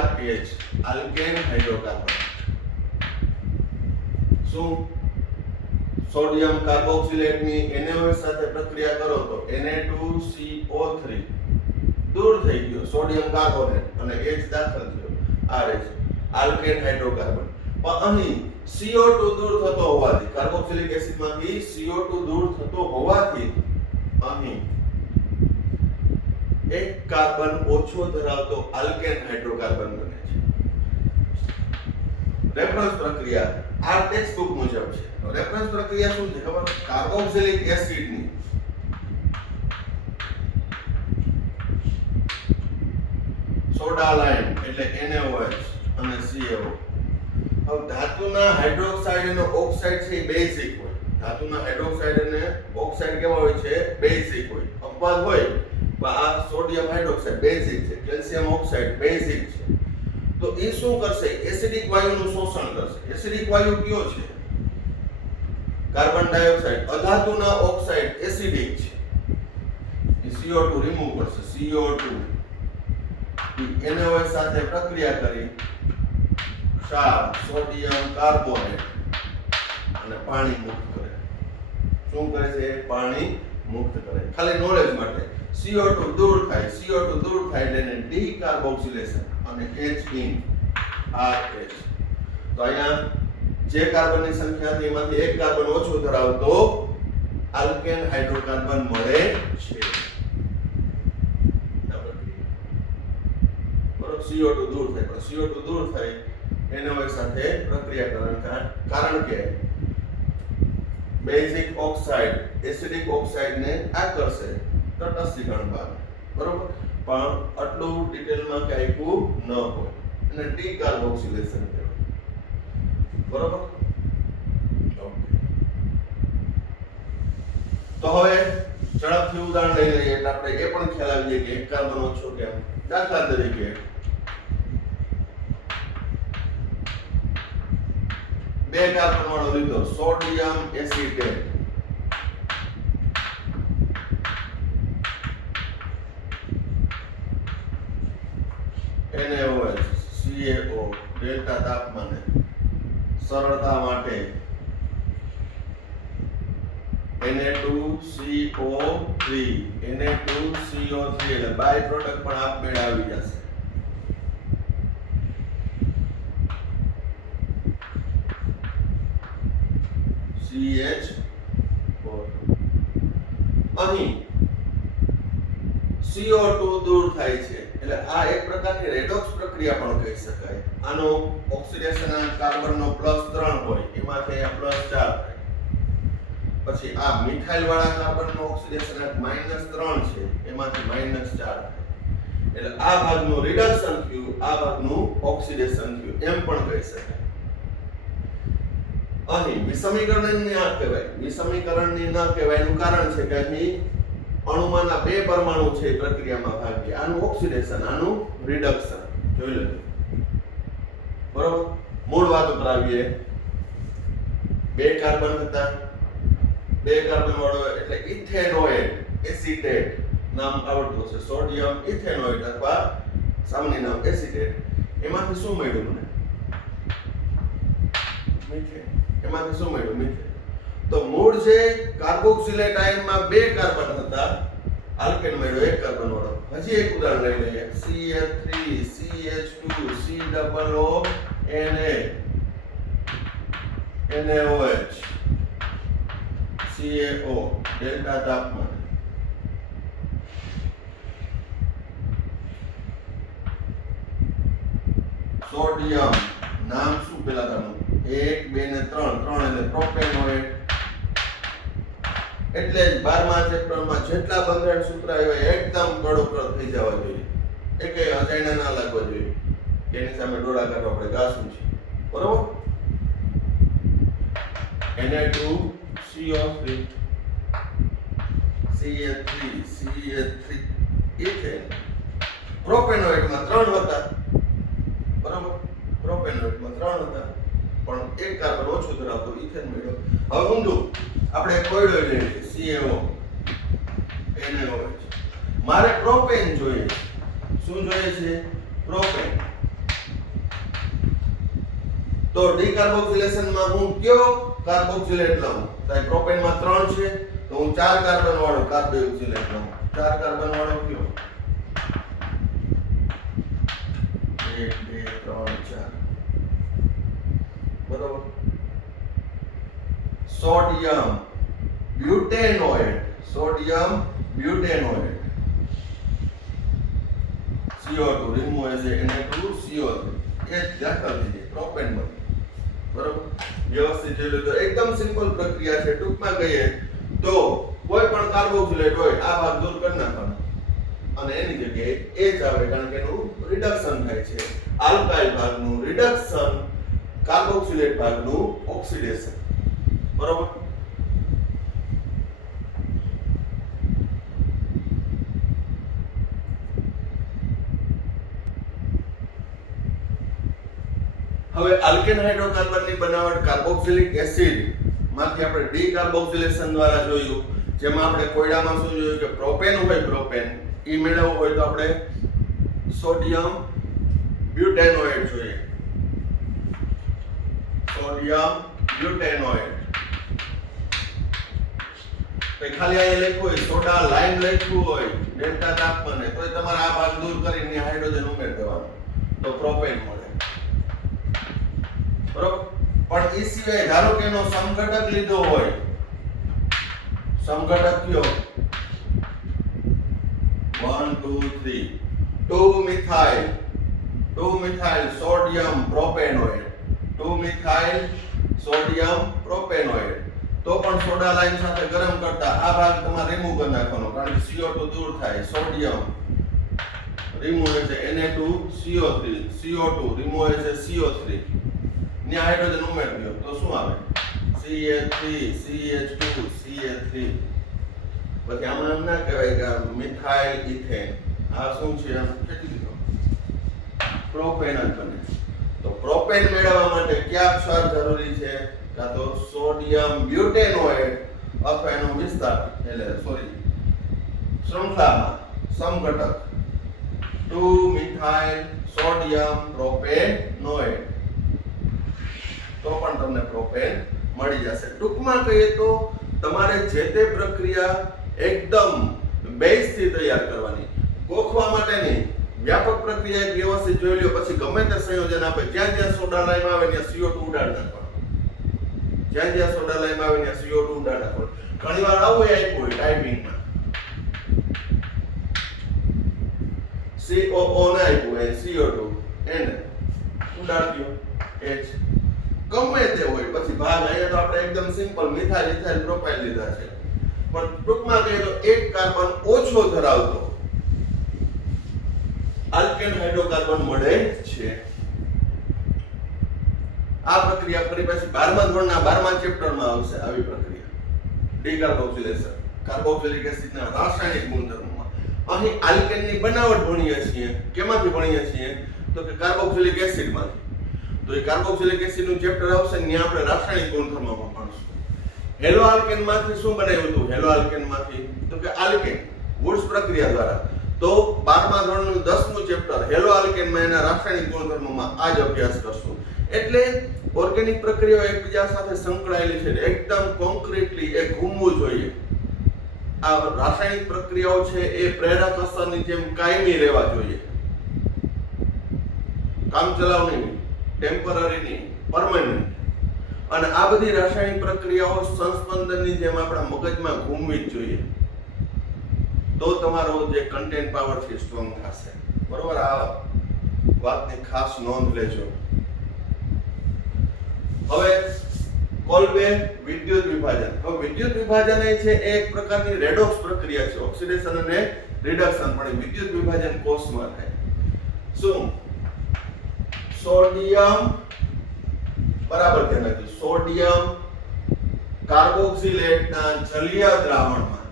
RH, alkane hydrocarbon. શું સોડિયમ કાર્બોક્સિલેટ ની NaOH સાથે પ્રક્રિયા કરો તો Na2CO3 દૂર થઈ ગયો, સોડિયમ કાર્બોનેટ અને H દાખલ થયો, RH, આલ્કેન હાઇડ્રોકાર્બન. પણ અહીં CO2 દૂર થતો હોવાથી, કાર્બોક્સિલિક એસિડમાંથી CO2 દૂર થતો હોવાથી અહીં એક કાર્બન ઓછો ધરાવતો આલ્કેન હાઇડ્રોકાર્બન બને છે. રેફરન્સ પ્રક્રિયા આ ટેક્સ્ટ બુક મુજબ છે. રેફરન્સ પ્રક્રિયા શું છે ખબર? કાર્બોક્સિલિક એસિડની સોડા લાઇમ એટલે NaOH અને CaO. હવે ધાતુના હાઇડ્રોક્સાઇડ અને ઓક્સાઇડ છે એ બેઝિક હોય. ધાતુના હાઇડ્રોક્સાઇડ અને ઓક્સાઇડ કેવા હોય છે? બેઝિક હોય. અપવાદ હોય પણ આ સોડિયમ હાઇડ્રોક્સાઇડ બેઝિક છે, કેલ્શિયમ ઓક્સાઇડ બેઝિક છે. તો એ શું કરશે? એસિડિક વાયુનું શોષણ કરશે. એસિડિક વાયુ કયો છે? Carbon dioxide. અધાતુના ઓક્સાઇડ એસિડિક છે, એ CO2 રિમૂવ કરશે. CO2 NaOH સાથે પ્રક્રિયા કરી ક્ષાર, સોડિયમ કાર્બોનેટ અને પાણી મુક્ત કરે. શું કરે છે? પાણી મુક્ત કરે. ખાલી નોલેજ માટે CO2 દૂર થાય, CO2 દૂર થાય એટલે એને ડીકાર્બોક્સિલેશન અને H ઇન RH. તો અહીંયા જે કાર્બનની સંખ્યા હતી એમાંથી એક કાર્બન ઓછો ધરાવતો આલ્કેન હાઇડ્રોકાર્બન મળે છે. બરોબર, CO2 દૂર થાય, પણ CO2 દૂર થાય NaOH સાથે પ્રક્રિયા કારણ કે બેઝિક ઓક્સાઇડ એસિડિક ઓક્સાઇડને આકર્ષે તટસ્થીકરણ ભાગ. બરોબર, પણ આટલું ડિટેલમાં કે આપ્યું ન હોય અને ડીકાર્બોક્સિલેશન કહેવાય. બરોબર, તો હવે ઝડપથી ઉદાહરણ લઈ લઈએ એટલે આપણે એ પણ ખ્યાલ આવી જાય કે એક કાર્બન ઓછો કેમ. દાખલા તરીકે બે કાર્બન વાળો લીધો sodium acetate, NaOH CaO delta તાપમાને સરળતા માટે Na2CO3 એટલે બાય પ્રોડક્ટ પણ આપમેળે આવી જશે. CH4 અહીં CO2 દૂર થાય છે એટલે આ એક પ્રકારની રેડોક્સ પ્રક્રિયા પણ કહી શકાય. આનો ઓક્સિડેશન કાર્બનનો +3 હોય એમાંથી અહીંયા +4 થાય. પછી આ મિથાઇલ વાળા કાર્બનનો ઓક્સિડેશન -3 છે એમાંથી -4 થાય. એટલે આ ભાગનું રિડક્શન થયું, આ ભાગનું ઓક્સિડેશન થયું એમ પણ કહી શકાય. અહીં વિષમીકરણની ના કહેવાય, વિષમીકરણની ન કહેવાયનું કારણ છે કે અહીં અણુમાંના બે પરમાણુ છે પ્રક્રિયામાં ભાગે. આનું ઓક્સિડેશન, આનું રિડક્શન. જોઈ લેજો. બરોબર, મૂળ વાત ઉપર આવીએ. બે કાર્બન હતા, બે કાર્બન વાળો એટલે ઇથેનોએટ એસિટેટ નામ આવડતું હશે, સોડિયમ ઇથેનોએટ અથવા સામાન્ય નામ એસિટેટ. એમાંથી શું મળ્યું મને? મીથેન. એમાંથી શું મળ્યું? મીથેન. તો મૂળ જે કાર્બોક્સિલેટ આયનમાં બે કાર્બન હતા, આલ્કેન મળ્યો એક કાર્બન વાળો. હજી એક ઉદાહરણ લઈ લઈએ. CH3 CH2 COO Na NaOH CaO delta તાપમાન. સોડિયમ નામ શું પેલા તાનું? 1 2 ને 3 એટલે પ્રોપેનોએટ. એટલે 12મા ચેપ્ટરમાં જેટલા બંધારણ સૂત્ર આવ્યા એકદમ કડોકડ થઈ જવા જોઈએ, એકે અજાણ્યા ના લાગવા જોઈએ. એની સામે ડોળા કાઢવા આપણે ઘાસું છે. બરોબર, Na2CO3 CH3 ઇથેન. પ્રોપેનોએટમાં 3 હતા. બરાબર, પ્રોપેનોએટમાં 3 હતા પણ એક કાર્બન ઓછું ધરાવતો ઇથેન મળ્યો. હવે ઊંધું આપણે કોયડો લઈએ CaO NaOH. મારે પ્રોપેન જોઈએ. શું જોઈએ છે? પ્રોપેન. તો ડીકાર્બોક્સિલેશનમાં હું કયો કાર્બોક્સિલેટ લઉં? તો પ્રોપેનમાં 3 છે તો હું 4 કાર્બન વાળો કાર્બોક્સિલેટ લઉં. 4 કાર્બન વાળો કયો? 1 2 3 4. બરોબર. Sodium butanoate, sodium butanoate CO2 remove as Na2CO3. એ દાખલ થઈ જાય પ્રોપેન બને. બરોબર, વ્યવસ્થિત જોઈ લો તો એકદમ સિમ્પલ પ્રક્રિયા છે. ટૂંકમાં કહીએ તો કોઈ પણ કાર્બોક્સિલેટ હોય આ ભાગ દૂર કરી નાખવાનો અને એની જગ્યાએ H આવે કારણ કે એનું રિડક્શન થાય છે. આલ્કાઇલ ભાગનું રિડક્શન, કાર્બોક્સિલેટ ભાગનું ઓક્સિડેશન. બરોબર. હવે આલ્કેન હાઇડ્રોકાર્બનની બનાવટ કાર્બોક્સિલિક એસિડ માંથી આપણે ડીકાર્બોક્સિલેશન દ્વારા જોયું. જેમાં આપણે કોયડામાં શું જોયું કે પ્રોપેન હોય, પ્રોપેન ઈ મેળવવું હોય તો આપણે સોડિયમ બ્યુટેનોએટ જોઈએ. સોડિયમ બ્યુટેનોએટ તો ખાલી અહીંયા લખ્યું હોય સોડા લાઈમ લખ્યું હોય ડેલ્ટા તાપમાને તો તમારે આ ભાગ દૂર કરીને હાઇડ્રોજન ઉમેરી દેવાનો તો પ્રોપેન મળે. બરોબર. પણ એ સિવાય ધારો કે એનો સમઘટક લીધો હોય, સમઘટક કયો 1 2 3 2 મિથાઇલ સોડિયમ પ્રોપેનોઇડ, 2 મિથાઇલ સોડિયમ પ્રોપેનોઇડ, તો પણ સોડા લાઈમ સાથે ગરમ કરતા આ ભાગ તમારે રિમૂવ કરી નાખવાનો, કારણ કે CO2 દૂર થાય. સોડિયમ રિમૂવ છે Na2CO3, CO2 રિમૂવ છે CO3, ને હાઇડ્રોજન ઉમેરી દો તો શું આવે CH3 CH2 CH3. પછી આમાં એમ ના કહેવાય કે મિથાઇલ ઇથેન, આ શું છે આમ કેટલી દીધો પ્રોપેન જ બને. તો પ્રોપેન મેળવવા માટે કયા ક્ષાર જરૂરી છે? કાં તો સોડિયમ બ્યુટેનોઇડ અથવા એનો વિસ્તાર એટલે શૃંખલામાં સમઘટક 2 મિથાઇલ સોડિયમ પ્રોપેનોઇડ, તો પણ તમને પ્રોપેન મળી જશે. ટૂંકમાં કહીએ તો તમારે જે તે પ્રક્રિયા એકદમ બેઝથી તૈયાર કરવાની, ગોખવા માટે નહીં. વ્યાપક પ્રક્રિયા એક વ્યવસ્થિત જોઈ લ્યો, પછી ગમે તે સંયોજન આપે, જ્યાં જ્યાં સોડા લાઈમ આવે ત્યાં CO2 ઉડાડ નાખવાનો, જ્યાં જ્યાં સોડા લાઈમ આવે ત્યાં CO2 ઉડાડ નાખવાનો. ઘણીવાર આવું આપ્યું હોય ટાઈપિંગમાં COO ને આપ્યું હોય CO2 એને ઉડાડ દો H, ગમે તે હોય. પછી ભાગ અહીંયા તો આપણે એકદમ સિમ્પલ મિથાઇલ ઇથાઇલ પ્રોપાઇલ લીધા છે, પણ ટૂંકમાં કહીએ તો એક કાર્બન ઓછો ધરાવતો આલ્કેન હાઇડ્રોકાર્બન મળે છે. આ પ્રક્રિયા ફરી પાછી 12મા ધોરણના 12મા ચેપ્ટરમાં આવશે. આવી પ્રક્રિયા ડીકાર્બોક્સિલેશન, કાર્બોક્સિલિક એસિડના રાસાયણિક ગુણધર્મોમાં. અહીં આલ્કેનની બનાવટ ભણીએ છીએ. કેમાંથી ભણીએ છીએ? તો કે કાર્બોક્સિલિક એસિડમાંથી. તો એ કાર્બોક્સિલિક એસિડનું ચેપ્ટર આવશે ને ત્યાં આપણે રાસાયણિક ગુણધર્મોમાં ભણશું. હેલો આલ્કેનમાંથી શું બનાવ્યું હતું? હેલો આલ્કેનમાંથી તો કે આલ્કેન વુડ્સ પ્રક્રિયા દ્વારા. તો 12મા ધોરણનું 10મું ચેપ્ટર હેલો આલ્કેનમાં એના રાસાયણિક ગુણધર્મોમાં આ જ અભ્યાસ કરશું. એટલે ઓર્ગેનિક પ્રક્રિયાઓ એકબીજા સાથે સંકળાયેલી છે, એકદમ કોન્ક્રીટલી એ ઘૂમવું જોઈએ. આ રાસાયણિક પ્રક્રિયાઓ છે એ પ્રેરક અસરની જેમ કાયમી રહેવા જોઈએ, કામચલાઉ નહીં, ટેમ્પરરી નહીં, પરમેનન્ટ. અને આ બધી રાસાયણિક પ્રક્રિયાઓ સંસ્પંદનની જેમ આપણા મગજમાં ઘૂમવી જ જોઈએ, તો તમારો જે કન્ટેન્ટ પાવર છે સ્ટ્રોંગ થશે. બરોબર. આ વાતની ખાસ નોંધ લેજો. હવે કોલ્બે વિદ્યુત વિભાજન. હવે વિદ્યુત વિભાજન એ છે એક પ્રકારની રેડોક્સ પ્રક્રિયા છે, ઓક્સિડેશન અને રિડક્શન, પણ વિદ્યુત વિભાજન કોષમાં થાય. શું? સોડિયમ બરાબર ધ્યાન રાખજો, સોડિયમ કાર્બોક્સિલેટના જલીય દ્રાવણમાં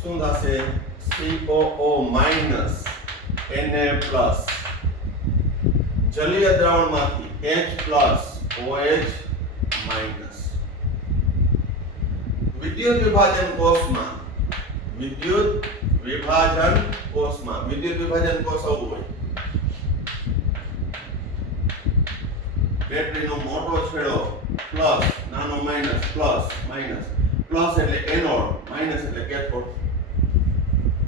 શું થશે? COO Na+, જલીય દ્રાવણમાંથી H+, OH-. વિદ્યુત વિભાજન કોષમાં, વિદ્યુત વિભાજન કોષમાં, વિદ્યુત વિભાજન કોષ આવું હોય. બેટરીનો મોટો છેડો પ્લસ, નાનો માઈનસ, પ્લસ માઈનસ, પ્લસ એટલે એનોડ, માઈનસ એટલે કેથોડ.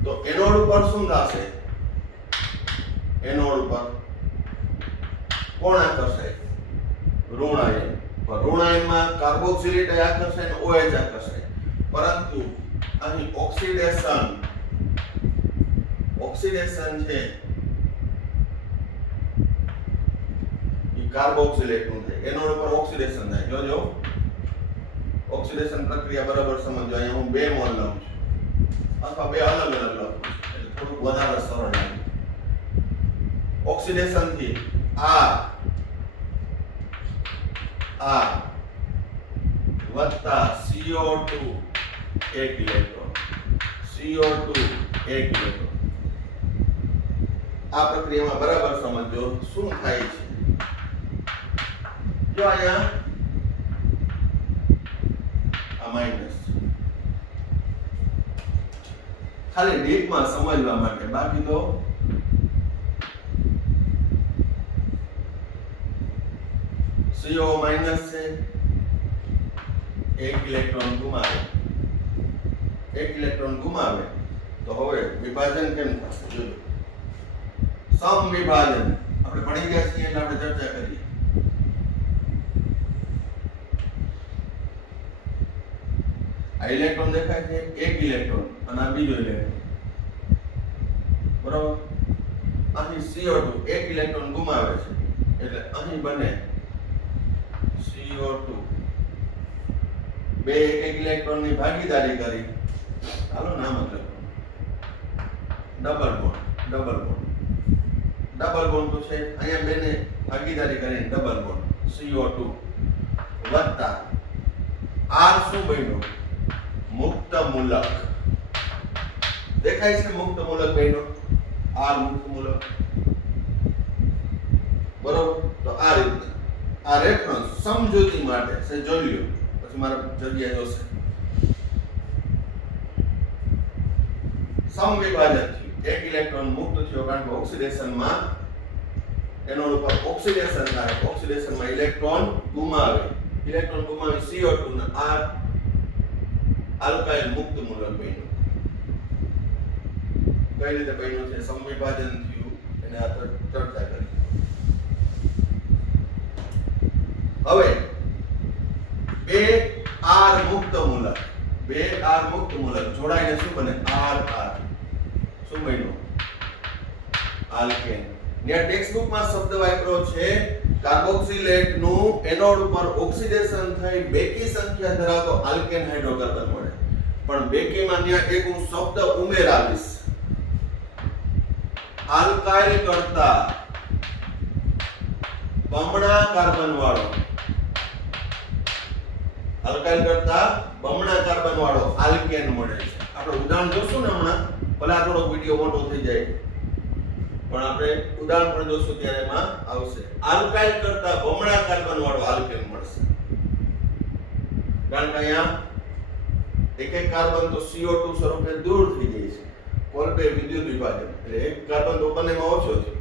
તો એનોડ ઉપર શું થશે? એનોડ ઉપર કોણ આકર્ષાય? ઋણાયન. ઋણાયનમાં કાર્બોક્સિલેટ આકર્ષાય અને OH આકર્ષાય. પરંતુ અહીં ઓક્સિડેશન છે એ કાર્બોક્સિલેટ નું થાય. એનોડ ઉપર ઓક્સિડેશન થાય. જોજો ઓક્સિડેશન પ્રક્રિયા બરાબર સમજો. અહીંયા હું 2 મોલ લઉં છું અથવા 2 અલગ અલગ લઉં છું એટલે થોડું વધારે સરળ લાગે. ઓક્સિડેશન થી R વત્તા CO2 1 ઇલેક્ટ્રોન, CO2 1 ઇલેક્ટ્રોન. આ પ્રક્રિયામાં બરાબર સમજો શું થાય છે. જો અહીંયા આ માઈનસ, ખાલી ડીપમાં સમજવા માટે, બાકી તો CO- છે, એક ઇલેક્ટ્રોન ગુમાવે તો હવે વિભાજન કેમ થશે જોજો સમવિભાજન આપણે ભણી ગયા છીએ એટલે આપણે ચર્ચા કરીએ આ ઇલેક્ટ્રોન દેખાય છે એક ઇલેક્ટ્રોન અને આ બીજો ઇલેક્ટ્રોન બરાબર અહીં CO2 એક ઇલેક્ટ્રોન ગુમાવે છે એટલે અહીં બને CO2 બે એક ઇલેક્ટ્રોન ની ભાગીદારી કરી ચાલો નામ જ લખો ડબલ બોન્ડ તો છે અહીંયા બેને ભાગીદારી કરીને ડબલ બોન્ડ CO2 વત્તા R શું બન્યો મુક્ત મૂલક દેખાય છે મુક્ત મૂલક બન્યો R મુક્ત મૂલક બરોબર તો આ રીતના આ રેફરન્સ સમજૂતી માટે છે જોઈ લ્યો પછી મારા જગ્યા જોશે સમવિભાજન થયું એક ઇલેક્ટ્રોન મુક્ત થયો કારણ કે ઓક્સિડેશનમાં એનોડ ઉપર ઓક્સિડેશન થાય ઓક્સિડેશનમાં ઇલેક્ટ્રોન ગુમાવી CO2 ને R આલ્કાઇલ મુક્ત મૂલક બન્યું કઈ રીતે બન્યું છે સમવિભાજન થયું એને આ ચર્ચા કરી હવે બે R મુક્ત મૂલક જોડાઈને શું બને R શું બન્યું આલ્કેન ને ટેક્સ્ટ બુકમાં શબ્દ વાપર્યો છે કાર્બોક્સિલેટ નું એનોડ ઉપર ઓક્સિડેશન થઈ બેકી સંખ્યા ધરાવતો આલ્કેન હાઇડ્રોકાર્બન મળે પણ બેકીમાં ત્યાં એક હું શબ્દ ઉમેરાવીશ આલ્કાઇલ કરતા બમણા કાર્બન વાળો આલ્કેન મળે છે આપણે ઉદાહરણ જોશું ને હમણાં ભલે આ થોડો વિડિયો મોટો થઈ જાય પણ આપણે ઉદાહરણ પણ જોશું ત્યારે એમાં આવશે આલ્કાઇલ કરતા બમણા કાર્બન વાળો આલ્કેન મળશે કારણ કે અહીંયા એક કાર્બન તો CO2 સ્વરૂપે દૂર થઈ જાય છે કોલબે વિદ્યુત વિભાજન એટલે એક કાર્બન તો બંનેમાં ઓછો છે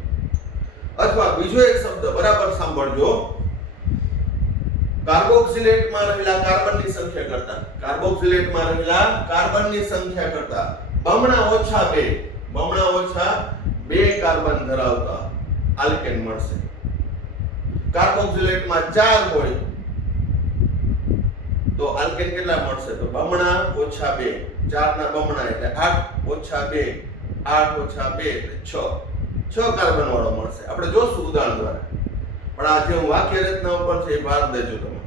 અથવા બીજો એક શબ્દ બરાબર સાંભળજો કાર્બોક્સિલેટમાં રહેલા કાર્બનની સંખ્યા કરતા બમણા ઓછા બે કાર્બન ધરાવતા આલ્કેન મળશે કાર્બોક્સિલેટમાં 4 હોય તો આલ્કેન કેટલા મળશે તો બમણા ઓછા 2 4 ના બમણા એટલે 8 ઓછા 2 8 ઓછા 2 એટલે 6 કાર્બન વાળો મળશે આપણે જોશું ઉદાહરણ દ્વારા પણ આ જે વાક્ય રચના ઉપર છે એ ભાર દેજો તમે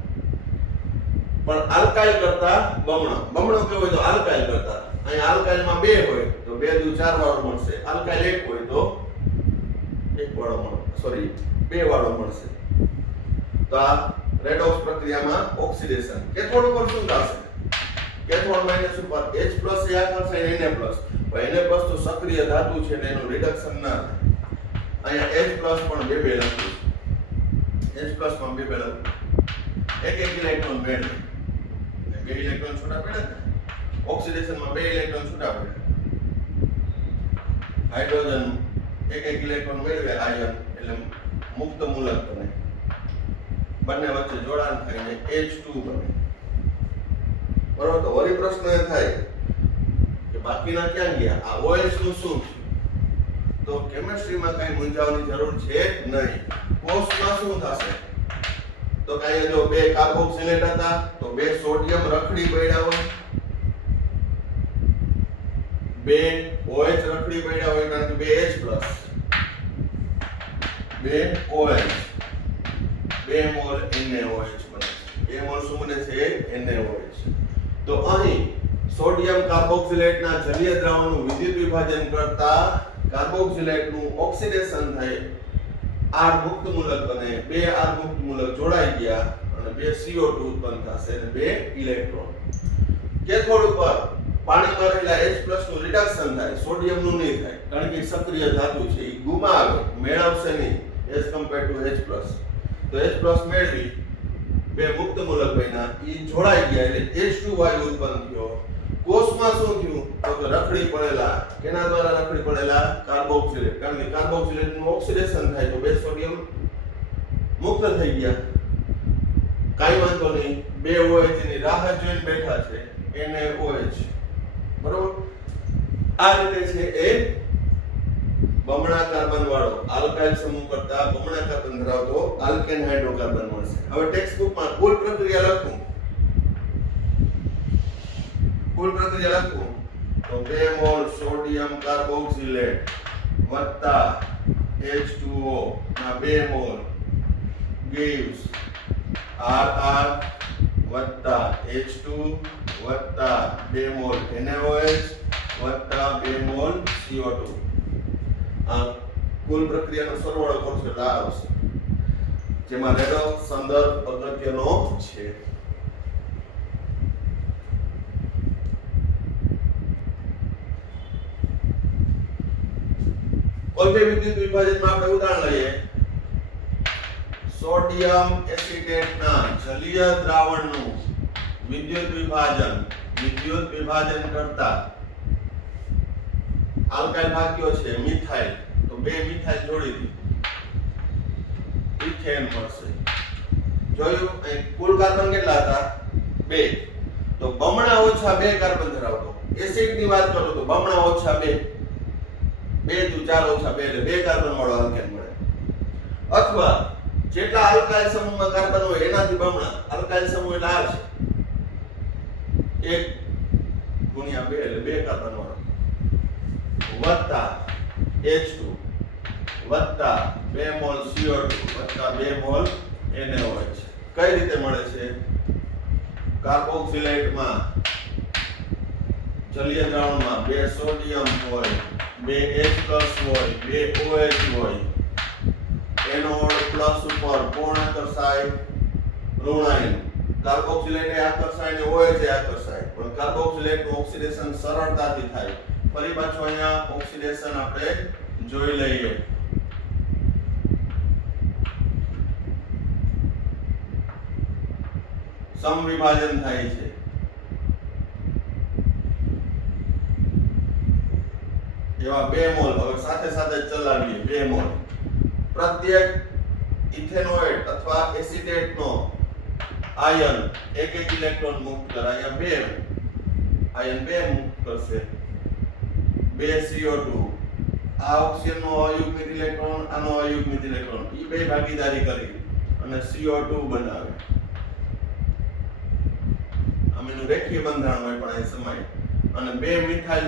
પણ આલ્કાઇલ કરતા બમણો કેવો હોય તો આલ્કાઇલ કરતા અહીં આલ્કાઇલમાં 2 હોય તો 2 દુ 4 વાળો મળશે આલ્કાઇલ 1 હોય તો 1 વાળો મળશે 2 વાળો મળશે તો આ રેડોક્સ પ્રક્રિયામાં ઓક્સિડેશન કેથોડ ઉપર શું થશે કેથોડ માઈનસ ઉપર H+ એ આકર્ષે Na+ પણ Na+ તો સક્રિય ધાતુ છે ને એનું રિડક્શન ના થાય અહીંયા H+ પણ 2 લખ્યું H+ માં 2 લખ્યું એક ઇલેક્ટ્રોન મેળવે 2 ઇલેક્ટ્રોન છૂટા પડે ને ઓક્સિડેશનમાં 2 ઇલેક્ટ્રોન છૂટા પડે હાઇડ્રોજન એક ઇલેક્ટ્રોન મેળવે આયન એટલે મુક્ત મૂલક બને બંને વચ્ચે જોડાણ થઈને H2 બને બરોબર તો વળી પ્રશ્ન એ થાય કે બાકીના ક્યાં ગયા આ OH નું શું તો કેમિસ્ટ્રીમાં કઈ મૂંઝાવાની જરૂર છે નહીં કોષમાં શું થશે તો કાંઈ જો 2 કાર્બોક્સિલેટ હતા તો 2 સોડિયમ રખડી પડ્યા હોય 2 OH રખડી પડ્યા હોય કારણ કે 2H+ 2 OH 2 મોલ NaOH બને 2 મોલ શું બને છે NaOH તો અહીં સોડિયમ કાર્બોક્સિલેટના જલીય દ્રાવણનું વિદ્યુત વિભાજન કરતા કાર્બોક્સિલેટનું ઓક્સિડેશન થાય R મુક્ત મૂલક બને 2 R મુક્ત મૂલક જોડાઈ ગયા અને 2 CO2 ઉત્પન્ન થશે અને 2 ઇલેક્ટ્રોન કેથોડ ઉપર પાણીમાં રહેલા H+ નું રિડક્શન થાય સોડિયમનું નહીં થાય કારણ કે સક્રિય ધાતુ છે એ ગુમાવે મેળવશે નહીં as compared to H+ તો H+ મેળવી 2 મુક્ત મૂલક બન્યા એ જોડાઈ ગયા એટલે H2 વાયુ ઉત્પન્ન થયો કોષમાં શું થયું તો કે રખડી પડેલા કેના દ્વારા રખડી પડેલા કાર્બોક્સિલેટ કારણ કે કાર્બોક્સિલેટનું ઓક્સિડેશન થાય તો 2 સોડિયમ મુક્ત થઈ ગયા કાંઈ વાંધો નહીં, બે OH ની રાહ જોઈને બેઠા છે, NaOH. બરોબર? આ રીતે છે એ બમણા કાર્બન વાળો આલ્કાઇલ સમૂહ કરતા બમણા કાર્બન ધરાવતો આલ્કેન હાઇડ્રોકાર્બન મળશે. હવે ટેક્સ્ટ બુકમાં કુલ પ્રક્રિયા લખું તો 2 મોલ સોડિયમ કાર્બોક્સિલેટ વત્તા H2O ના 2 મોલ gives RR વત્તા H2 વત્તા 2 મોલ NaOH વત્તા 2 મોલ CO2. આ કુલ પ્રક્રિયાનો સરવાળો કરશો એટલે આ આવશે, જેમાં રેડોક્સ સંદર્ભ અગત્યનો છે. કોઈ બે વિદ્યુત વિભાજનમાં આપણે ઉદાહરણ લઈએ. સોડિયમ એસિટેટના જલીય દ્રાવણનું વિદ્યુત વિભાજન કરતા આલ્કાઇલ ભાગ કયો છે? મિથાઇલ. તો બે મિથાઇલ જોડી દી, ઇથેન મળશે. જોયું કુલ કાર્બન કેટલા હતા? 2. તો બમણા ઓછા 2 કાર્બન ધરાવતો એસિડ ની વાત કરું તો બમણા ઓછા 2, 2 × 4 ઓછા 2 એટલે 2 કાર્બન વાળો આલ્કેન મળે. અથવા જેટલા આલ્કાઇલ સમૂહમાં કાર્બન હોય એનાથી બમણા આલ્કાઇલ સમૂહ એટલે આ છે 1 × 2 એટલે 2 કાર્બન વાળો વત્તા H2 વત્તા 2 મોલ CO2 વત્તા 2 મોલ NaOH. કઈ રીતે મળે છે? કાર્બોક્સિલેટમાં જલીય દ્રાવણમાં 2 સોડિયમ હોય, 2 H+ હોય, 2 OH હોય, એનોડ પ્લસ ઉપર પૂર્ણાકર્ષાય ઋણાયન. કાર્બોક્સિલેટ એ આકર્ષાય ને OH એ આકર્ષાય, પણ કાર્બોક્સિલેટ નું ઓક્સિડેશન સરળતાથી થાય. ફરી પાછું અહીંયા ઓક્સિડેશન આપણે જોઈ લઈએ. સમવિભાજન થાય છે. એવા 2 મોલ હવે સાથે સાથે ચલાવીએ. 2 મોલ પ્રત્યેક ઇથેનોઇડ અથવા એસિટેટનો આયન એક ઇલેક્ટ્રોન મુક્ત કરે. અહીંયા 2 આયન 2 મુક્ત કરશે. 2 CO2 આ ઓક્સિજનનો અયુગ્મિત ઇલેક્ટ્રોન, આનો અયુગ્મિત ઇલેક્ટ્રોન, એ બે ભાગીદારી કરી અને CO2 બનાવે. આનું રેખીય બંધારણ હોય પણ એ સમય અને 2 મિથાઇલ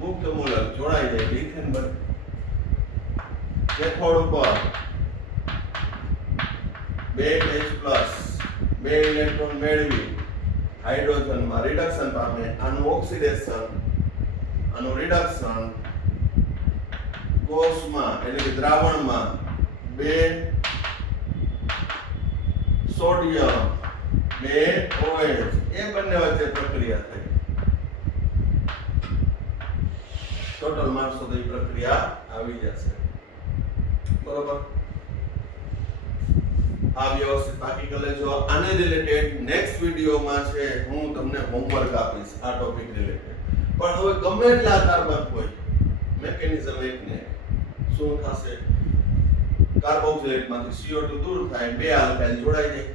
મુક્ત મૂલક જોડાઈ જાય ઇથેન બને. કેથોડ ઉપર 2 H+ 2 ઇલેક્ટ્રોન મેળવી હાઇડ્રોજનમાં રિડક્શન પામે. આનું ઓક્સિડેશન, આનું રિડક્શન કોષમાં એટલે કે દ્રાવણમાં 2 સોડિયમ 2 OH એ બંને વચ્ચે પ્રક્રિયા થઈ. ટોટલ માર્ક્સ તો એ પ્રક્રિયા આવી જશે. બરોબર? આ વ્યવસ્થિત બાકી કરી લેજો. આને રિલેટેડ નેક્સ્ટ વિડિયોમાં છે હું તમને હોમવર્ક આપીશ આ ટોપિક રિલેટેડ. પણ હવે ગમે એટલા કાર્બન હોય મેકેનિઝમ એકને શું થશે? કાર્બોક્સિલેટમાંથી CO2 દૂર થાય, 2 આલ્કાઇલ જોડાઈ જાય.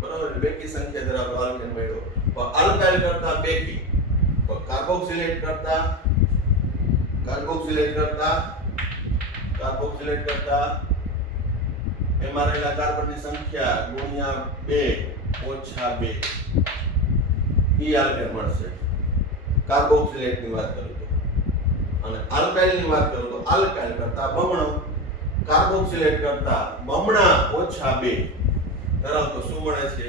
બરાબર? બેકી સંખ્યા ધરાવતો આલ્કેન મળ્યો. પણ આલ્કાઇલ કરતા બેકી, પણ કાર્બોક્સિલેટ કરતા એમાં રહેલા કાર્બનની સંખ્યા ગુણ્યા 2 ઓછા 2 ઈ આલ્કેન મળશે. કાર્બોક્સિલેટની વાત કરું તો. અને આલ્કાઇલની વાત કરું તો આલ્કાઇલ કરતા બમણો, કાર્બોક્સિલેટ કરતા બમણા ઓછા 2 ધરાવતો શું મળે છે?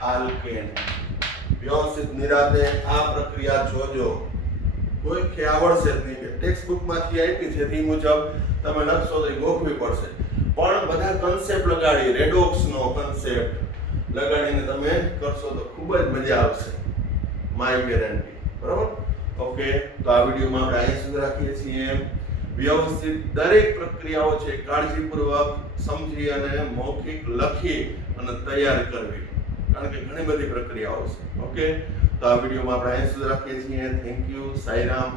આલ્કેન. વ્યવસ્થિત નિરાતે આ પ્રક્રિયા જોજો. કોઈ કે આવડશે જ નહીં. ટેક્સ્ટ બુકમાંથી આપી છે તે મુજબ તમે લખશો તો ગોખવી પડશે. પણ બધા કન્સેપ્ટ લગાડી, રેડોક્સનો કન્સેપ્ટ લગાડીને તમે કરશો તો ખૂબ જ મજા આવશે. My guarantee. બરાબર? ઓકે, તો આ વિડીયોમાં આપણે અહીં સુધી રાખીએ છીએ. વ્યવસ્થિત દરેક પ્રક્રિયાઓ છે કાળજીપૂર્વક સમજી અને મૌખિક લખી અને તૈયાર કરવી, કારણ કે ઘણી બધી પ્રક્રિયાઓ છે. ઓકે, તો આ વિડીયોમાં આપણે અહીં સુધી રાખીએ છીએ. Thank you. સાઈરામ.